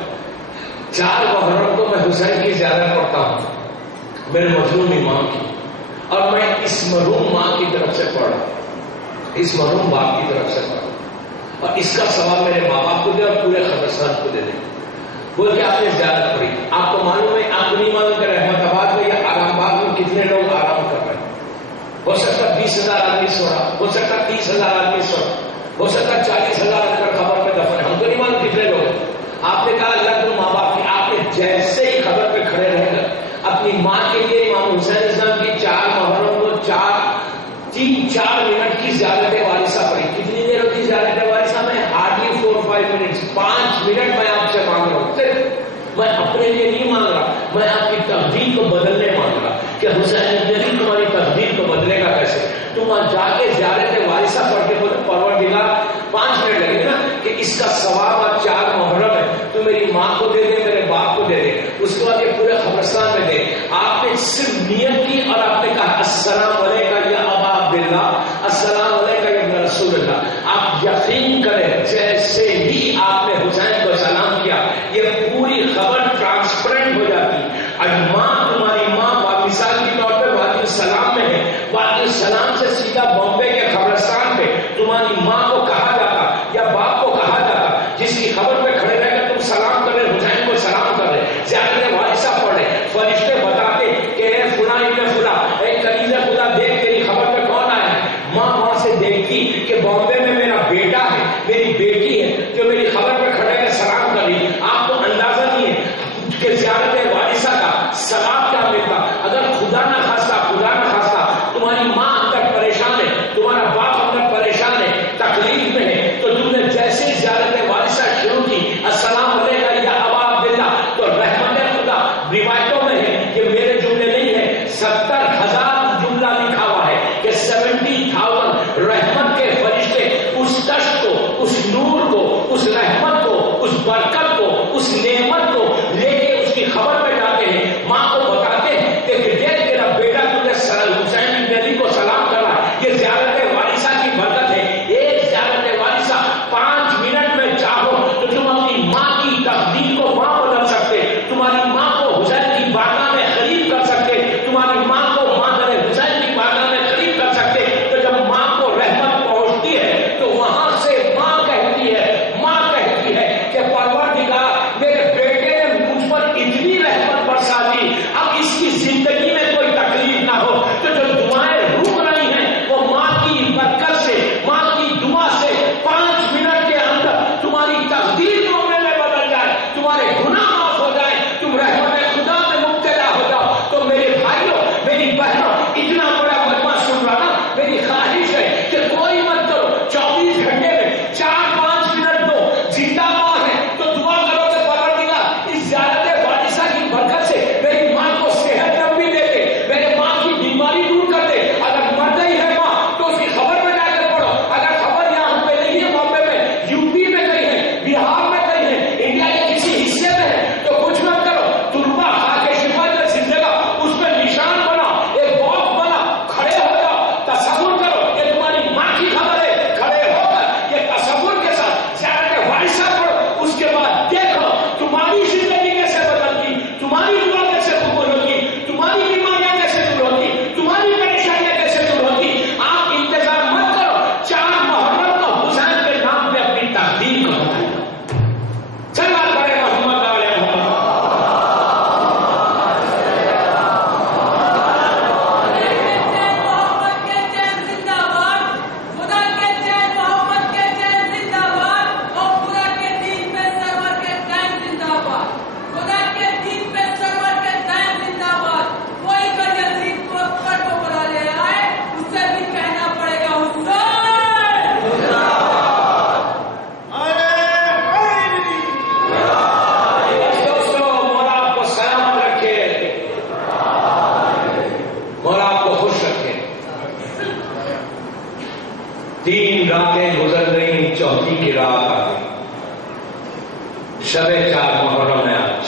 4 محرم کو میں حسین کی زیارت کرتا ہوں, میرے مظلوم امام کی, اور میں اس مرحوم ماں کی طرف سے پڑھ رہا ہوں, اس مرحوم باپ کی طرف سے پڑھ رہا ہوں, اور اس کا ثواب میرے ماں باپ کو دے اور پورے خبرستان کو دے دیں. بول کے آپ نے زیارت پڑھی. آپ کو معلوم ہے, آپ کو نہیں معلوم کہ رحمت آباد میں یا آرام باغ میں کتنے لوگ آرام کر رہے ہیں. ہو سکتا 20,000 آدمی سو رہا, ہو سکتا 30,000 آدمی سو رہا, ہو سکتا 40,000 اگر خبر پہ دفن. ہم تو نہیں معلوم کتنے لوگ ہیں. آپ نے کہا اللہ تم ماں باپ کی, آپ نے جیسے ہی خبر پہ کھڑے رہ کر اپنی ماں کے لیے امام حسین اسلام کی 4 محرم کو 3-4 منٹ کی زیارت والثہ پڑھی. کتنی دیر ہوتی زیارت والثہ میں؟ ہارڈلی 4-5 منٹ, 5 منٹ میں آپ سے مانگ رہا ہوں. میں اپنے لیے نہیں مانگ رہا, میں آپ کی تقدیر کو بدلنے مانگ رہا کہ حسین نبی تمہاری تقدیر کو بدلے گا کیسے. تم وہاں جا کے زیارت وارثہ پڑھ کے بولے پروردگار 5 منٹ لگے نا کہ اس کا ثواب آج 4 محرم ہے، تو میری ماں کو دے دے، میرے باپ کو دے دے، اس کے بعد یہ پورے قبرستان میں دے. آپ نے صرف نیت کی اور آپ نے کہا السلام علیکم یا ابا عبداللہ، السلام علیکم یا ابن رسول اللہ. آپ یقین کریں جیسے ہی آپ نے حسین کو سلام کیا یہ پوری خبر ٹرانسپیرنٹ ہو جاتی. اور ماں تمہاری ماں مثال کے طور پہ وادی السلام میں ہے، وادی السلام سے سیدھا بامبے کے قبرستان پہ تمہاری ماں کو کہا جاتا یا باپ کو کہا جاتا جس کی خبر پہ کھڑے رہ کر تم سلام کر رہے، حسین کو سلام کر رہے، زیادہ وارثہ پڑھ رہے، فرشتے بتاتے کہ اے فلاں ابن فلاں، اے کنیز خدا دیکھ تیری خبر پہ کون آیا ہے. ماں وہاں سے دیکھتی کہ بامبے میں میرا بیٹا ہے، میری بیٹی ہے جو میری خبر پہ کھڑے کر سلام کر رہی. آپ کو اندازہ نہیں ہے کہ زیارت وارثہ کا ثواب کیا ملتا. اگر خدا نہ خاصہ تمہاری ماں اندر پریشان ہے، تمہارا باپ اندر پریشان ہے، تکلیف میں ہے، تو تم نے جیسے ہی زیارت وارثہ شروع کی السلام علیکم یا ابا عبداللہ، تو رحمت خدا روایتوں میں ہے، یہ میرے جملے نہیں ہے، 70,000 جملہ لکھا ہوا ہے کہ 70,000 رحمت کے فرشتے اس دشت کو، اس نور کو، اس رحمت کو، اس برکت کو، اس نعمت کو لے کے اس کی خبر پہ جاتے ہیں. ماں کو بتاتے ہیں کہ دیکھ تیرا بیٹا تجھے حسین بن علی کو سلام کرا. یہ زیارت وارثہ کی برکت ہے. ایک زیارت وارثہ 5 منٹ میں چاہو تو تم اپنی ماں کی تقدیر کو ماں بدل سکتے، تمہاری ماں کو حسین کی بارگاہ میں قریب کر سکتے، تمہاری ماں کو مادر حسین کی بارگاہ میں قریب کر سکتے. تو جب ماں کو رحمت پہنچتی ہے تو وہاں سے ماں کہتی ہے کہ پروردگار میرے بیٹے نے مجھ پر اتنی رحمت برسا دی، اب اس کی زندگی میں کوئی تکلیف نہ ہو. تو جو دعائیں رک رہی ہیں وہ ماں کی برکت سے، ماں کی دعا سے 5 منٹ کے اندر تمہاری تقدیر معاملے میں بدل جائے، تمہارے گناہ معاف ہو جائے، تم رحمت خدا میں مبتلا ہو جاؤ. تو میرے بھائیوں، میری بہنوں، اتنا بڑا مجمع سن رہا نا، میری خواہش ہے کہ کوئی مت کرو، 24 گھنٹے میں 4-5 منٹ دو. زندہ ماں ہے تو دعا کرو کہ پروردگار اس زیارت وارثہ کی برکت سے میری ماں کو صحت لمبی دے دے، میرے ماں کی بیماری دور کر دے. اگر مر گئی ہے ماں تو اس کی خبر میں جا کر پڑھو. اگر خبر یہاں پہ نہیں ہے، بامبے میں، یوپی میں کہیں ہے، بہار میں کہیں ہے، انڈیا کے کسی حصے میں ہے، تو کچھ مت کرو. تربا خاک شفا جو زندگا اس پہ نشان بنا، ایک باکس بنا، کھڑے ہو جاؤ، تصور کرو یہ تمہاری ماں کی خبر ہے. کھڑے ہو کر یہ تصور کے ساتھ زیارت وارثہ پڑھو. اس کے بعد دیکھو تمہاری زندگی کیسے بدلتی، تمہاری دعا کیسے قبول ہوتی، تمہاری بیماریاں کیسے دور ہوتی، تمہاری پریشانیاں کیسے دور ہوتی. آپ انتظار مت کرو، 4 محرم کو حسین کے نام پہ اپنی تقدیر کو بتائیں. چلا پڑے محمد علیہ محمد. دوستو، مولا آپ کو سلامت رکھے، مولا آپ کو خوش رکھے. 3 راتیں گزر گئی، 4تھی کی رات آ گئی. شب 4 محرم ہے آج،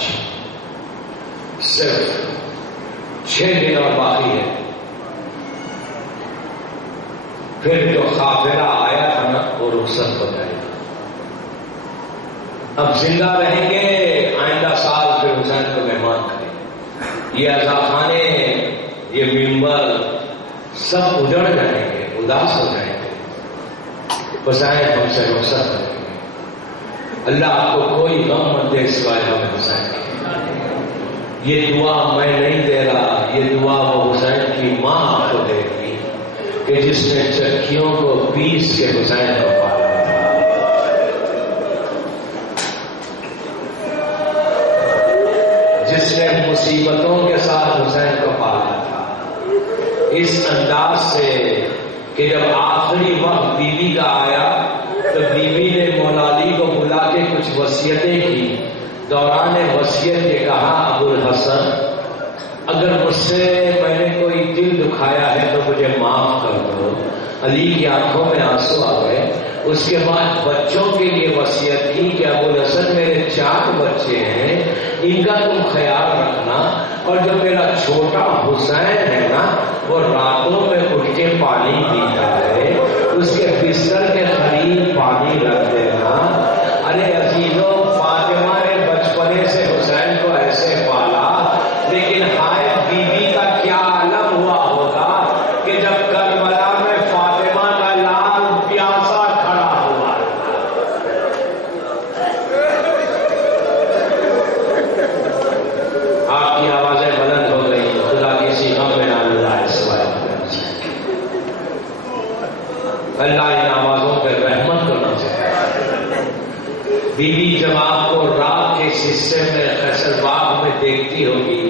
صرف 6 دن اور باقی ہے. پھر جو قافلہ آیا تھا نا وہ رخصت ہو جائے گا. اب زندہ رہیں گے، آئندہ سال پھر حسین کو مہمان کریں. یہ عزاخانے، یہ ممبر سب اجڑ جائیں گے، اداس ہو جائیں گے. حسین ہم سے رخصت کریں گے. اللہ آپ کو کوئی غم مت دے سوائے ہمیں حسین. یہ دعا میں نہیں دے رہا، یہ دعا وہ حسین کی ماں آپ کو دے گی کہ جس نے چرکیوں کو پیس کے حسین کو پالا تھا. جس نے مصیبتوں کے ساتھ حسین کو پالا تھا. اس انداز سے کہ جب آخری وقت بیوی کا آیا تو بیوی نے مولا علی کو بلا کے کچھ وصیتیں کی. دوران وصیت یہ کہا ابو الحسن اگر مجھ سے میں نے کوئی دل دکھایا ہے تو مجھے معاف کر دو. علی کی آنکھوں میں آنسو آ گئے. اس کے بعد بچوں کے لیے وصیت کی کہ ابوالحسن میرے 4 بچے ہیں، ان کا تم خیال رکھنا، اور جو میرا چھوٹا حسین ہے نا وہ راتوں میں اٹھ کے پانی پیتا ہے، اس کے بستر کے قریب پانی رکھ دینا. ارے عزیزوں، فاطمہ نے بچپنے سے حسین کو ایسے پالا، لیکن ہائے بیوی کا کیا عالم ہوا ہوگا کہ جب کربلا میں فاطمہ کا لال پیاسا کھڑا ہوا. آپ کی آوازیں بلند ہو گئی، خدا کسی غم میں نہ لائے سوائے. اللہ ان آوازوں پہ رحمت کرنا چاہیے. بیوی جب آپ کو رات کے اس حصے میں قیصر باغ میں دیکھتی ہوگی،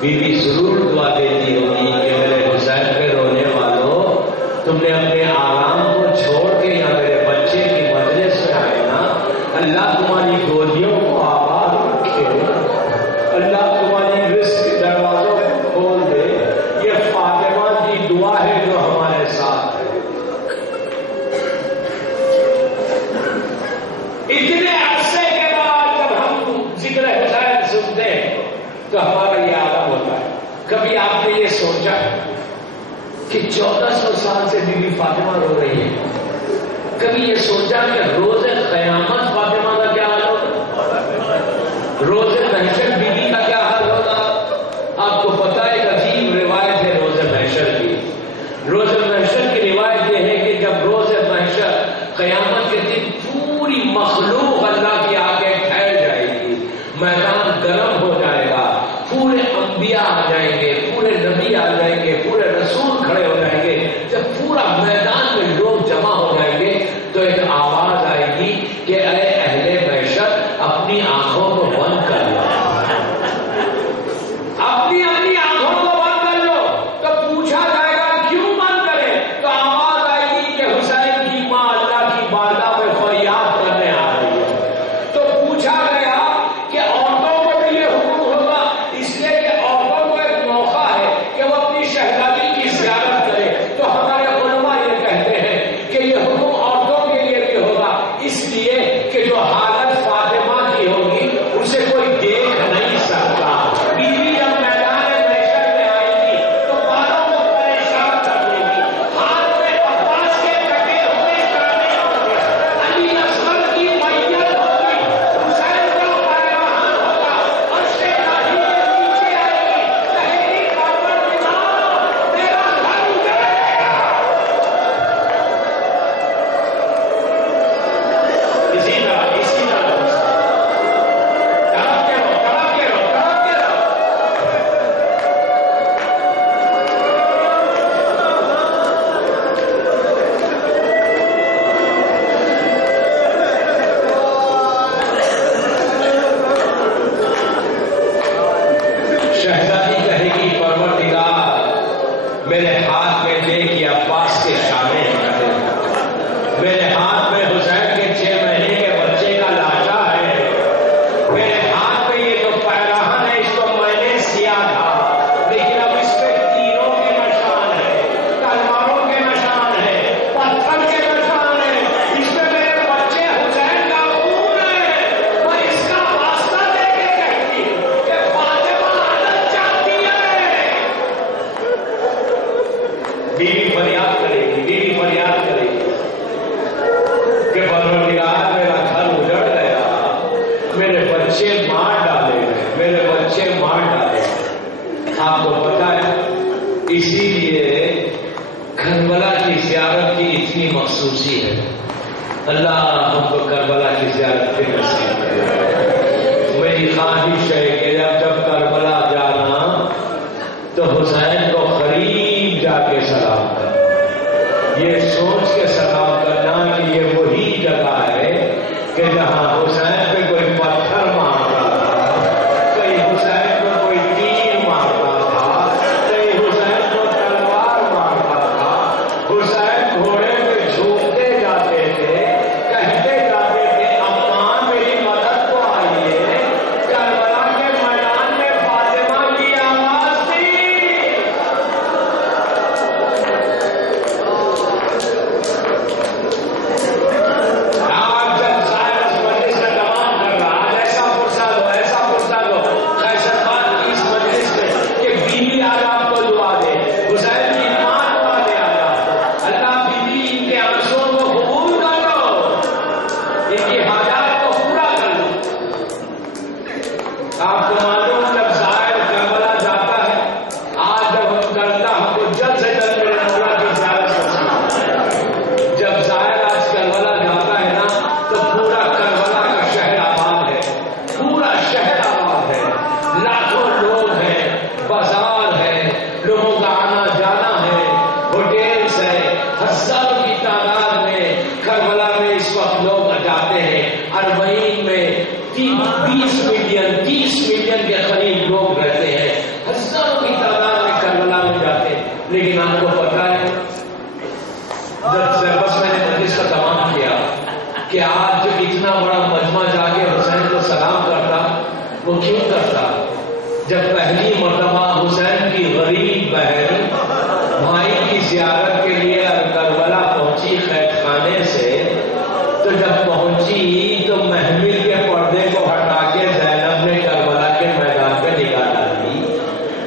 بیوی ضرور دعا دیتی ہوگی کہ میرے حسین پہ رونے والوں، تم نے اپنے آرام کو چھوڑ کے یا میرے بچے کی مجلس میں آئے نا، اللہ تمہاری گودیوں کو آباد رکھے، اللہ تمہاری رزق کے دروازوں کو کھول دے. یہ فاطمہ کی دعا ہے جو ہمارے ساتھ ہے. اتنے عرصے کے بعد جب ہم ذکر حسین سنتے ہیں تو ہمارا یہ عالم ہوتا ہے. کبھی آپ نے یہ سوچا کہ 1400 سال سے بی بی فاطمہ رو رہی ہے؟ کبھی یہ سوچا کہ روز قیامت فاطمہ کا کیا حال ہوگا؟ روز محشر بی بی کا کیا حال ہوگا؟ آپ کو پتا ہے ایک عجیب روایت ہے روز محشر کی. روز محشر کی روایت یہ ہے کہ جب روز محشر قیامت کے دن پوری مخلوق اللہ کی آگے ٹھہر جائے گی، میدان گرم ہو جائے گا، پورے انبیاء آ جائیں گے، پورے نبی آ جائیں گے، پورے رسول کھڑے ہو جائیں گے. جب پورا میدان میں لوگ جمع ہو جائیں گے تو ایک آواز آئے گی کہ اے اہل محشر، اپنی آنکھوں کو بند کر لو، اپنی آنکھوں کو بند کر لو. تو پوچھا جائے گا کیوں بند کرے؟ تو آواز آئے گی کہ حسین کی ماں اللہ کی بارگاہ میں فریاد کرنے آ رہی ہے. تو پوچھا گیا کہ عورتوں کو بھی یہ حکم ہوگا؟ اس لیے کہ عورتوں کو ایک موقع ہے کہ وہ اپنی شہزادی کی زیارت کرے. تو ہمارے علماء یہ کہتے ہیں کہ یہ حکم عورتوں کے لیے بھی ہوگا، اس لیے کہ جو حالت فاطمہ کی ہوگی اسے کوئی دیکھ نہیں سکتا. بیوی جب میدان محشر میں آئے گی تو بالوں کو پریشان کر دے گی، ہاتھ میں عباس کے کٹے ہوئے جانے ہوں گے، علی اصغر کی میت ہوگی، حسین کا پیرہن ہوگا، اور شہزادی کے نیچے آئے گی، کہے گی خبردار میرا گھر اجڑے گا. اسی طرح تڑپ کے رہو. شہزادی کہے گی پروردگار میرے ہاتھ میں دے کہ عباس کے شانے کرے، میرے ہاتھ میں حسین کے 6 مہینے کے بچے کا لاشا ہے، میرے ہاتھ میں یہ جو پیراہن ہے اس کو میں نے سیا تھا، لیکن اب اس پہ تیروں کے نشان ہے، تلواروں کے نشان ہے، پتھر کے نشان ہے، اس پہ میرے بچے حسین کا خون ہے. میں اس کا واسطہ دے کے کہتی ہوں کہ فاطمہ عدل چاہتی ہے. بیوی فریاد کرے گی کہ پروردگار میرا گھر اجڑ گیا، میرے بچے مار ڈالے گئے. آپ کو پتا ہے اسی لیے کربلا کی زیارت کی اتنی مخصوصی ہے. اللہ ہم کو کربلا کی زیارت کی نصیب کرے. میری خواہش ہے کہ جب کربلا جانا تو حسین کو قریب جا کے سلام کرنا، یہ سوچ کے سلام کرنا کہ یہ وہی جگہ ہے کہ جہاں حسین پہ کوئی پتھر مارتا تھا، کہیں حسین کو کوئی تیر مارتا تھا، کہیں حسین کو تلوار مارتا تھا. حسین گھوڑے پہ جھومتے جاتے تھے، کہتے جاتے تھے اماں میری مدد کو آئیے. کربلا کے میدان میں فاطمہ کی آواز تھی. ہزاروں کی تعداد میں کربلا میں اس وقت لوگ جاتے ہیں. اربعین میں 20 ملین 30 ملین کے قریب لوگ رہتے ہیں. ہزاروں کی تعداد میں کربلا میں جاتے ہیں. لیکن آپ کو پتا ہے جب بس میں نے مجلس کا تمام کیا کہ آج جو اتنا بڑا مجمع جا کے حسین کو سلام کرتا وہ کیوں کرتا؟ جب پہلی مرتبہ حسین کی غریب بہن بھائی کی زیارت کے لیے کربلا پہنچی قید خانے سے، تو جب پہنچی تو محمل کے پردے کو ہٹا کے زینب نے کربلا کے میدان پہ نگاہ ڈالی.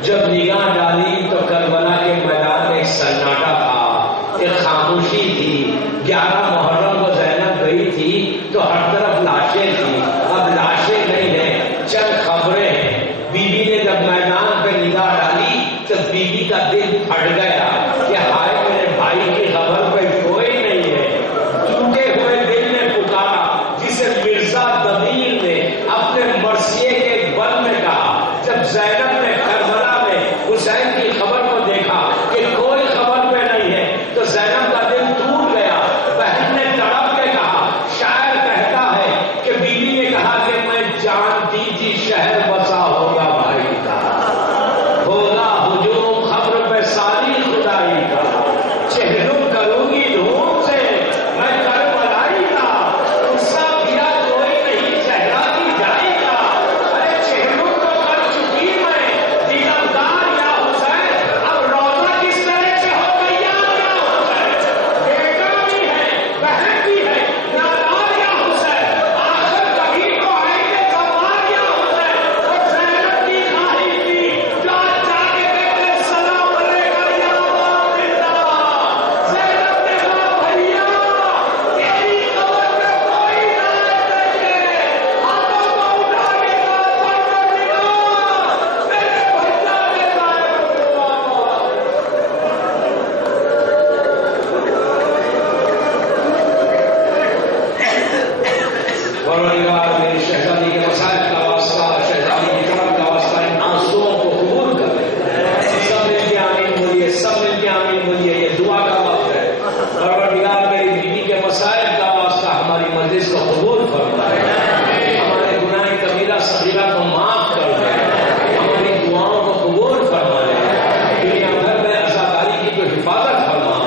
جب نگاہ ڈالی تو کربلا کے میدان میں ایک سناٹا تھا، ایک خاموشی تھی. 11 محرم کو زینب گئی تھی تو ہر طرف لاشیں تھی، اب لاشیں نہیں ہیں، چند خبریں ہیں. بی بی نے جب میدان پہ نگاہ ڈالی تو بی بی کا دل پھٹ گیا کہ ہائے میرے بھائی کی خبر پہ کوئی نہیں ہے. ٹوٹے ہوئے دل نے پکارا جسے مرزا دبیر نے اپنے مرثیے کے بل میں کہا. جب زینب نے کربلا میں حسین کی خبر کو دیکھا کہ کوئی خبر پہ نہیں ہے تو زینب کا دل ٹوٹ گیا. بہن نے تڑپ کے کہا، شاعر کہتا ہے کہ بی بی نے کہا کہ میں جانتی تھی شہر بسا ہوگا بھائی کا، ہوگا ہجوم خبر پہ ساری خدائی کا، چہروں کروں گی دھوم سے میں کربلائی کا، غصہ کیا کوئی نہیں چہرہ کی جائی کا. ارے چہروں تو کر چکی میں دیدمدار یا حسین، اب روزہ کس طرح سے ہو گیا یا حسین. بیٹا بھی ہے بہن بھی ہے نادار یا حسین، آخر کبھی تو آئیں گے زمان یا حسین. اور زینب کی خواہش تھی جو آج جا کے کہتے سلام علیکہ یا باپ زندہ. زینب نے کہا بھیا تیری خبر پہ کوئی ناز نہیں ہے، ہاتھوں کو اٹھا کے کہا پڑھ کر نگاہ میرے بھیا نے زینب کو پروردگار میری شہزادی کے مسائل کا واسطہ، شہزادی کی طرف کا واسطہ ان آنسوؤں کو قبول کر لے. سب مل کے آمین بولیے، سب مل کے آمین بولیے. یہ دعا کا وقت ہے. پروردگار میری بیوی کے مسائل کا واسطہ ہماری مجلس کو قبول فرمائے، ہمارے گناہ کبیرہ صغیرہ کو معاف کر دے، ہماری دعاؤں کو قبول فرمائے. دنیا بھر میں عزاداری کی جو حفاظت فرما،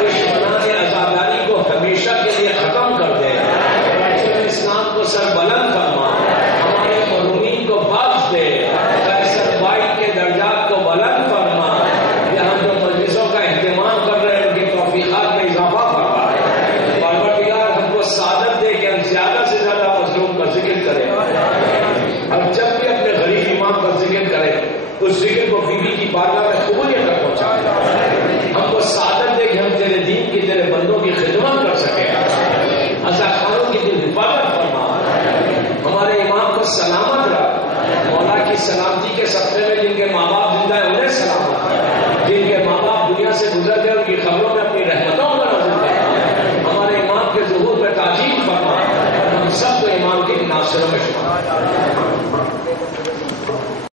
دشمنان عزاداری کو ہمیشہ کے لیے ختم کر دے. اسلام کو سر بلند فرما، ہمارے محرومین کو بخش دے. کیسر بائٹ کے درجات کو بلند فرما. یہاں جو مجلسوں کا اہتمام کر رہے ہیں ان کی توفیقات میں اضافہ فرما. پروردگار ہم کو سعادت دے کہ ہم زیادہ سے زیادہ مظلوم کا ذکر کریں، اور جب بھی اپنے غریب امام کا ذکر کریں اس ذکر کو بیوی کی بارگاہ میں قبولیت تک پہنچائیں. ہم کو سعادت دے کہ ہم تیرے دین کی تیرے بندوں کی خدمت کر سکیں. عزا خانوں کی دل حفاظت فرما، ہمارے امام کو سلامت رکھ. مولا کی سلامتی کے صدقے میں جن کے ماں باپ زندہ ہیں انہیں سلامت، جن کے ماں باپ دنیا سے گزر گئے ان کی خبروں میں اپنی رحمتوں کا نازل فرما. ہمارے امام کے ظہور میں تاجیل فرما، ہم سب کو امام کے ناصروں میں شمار.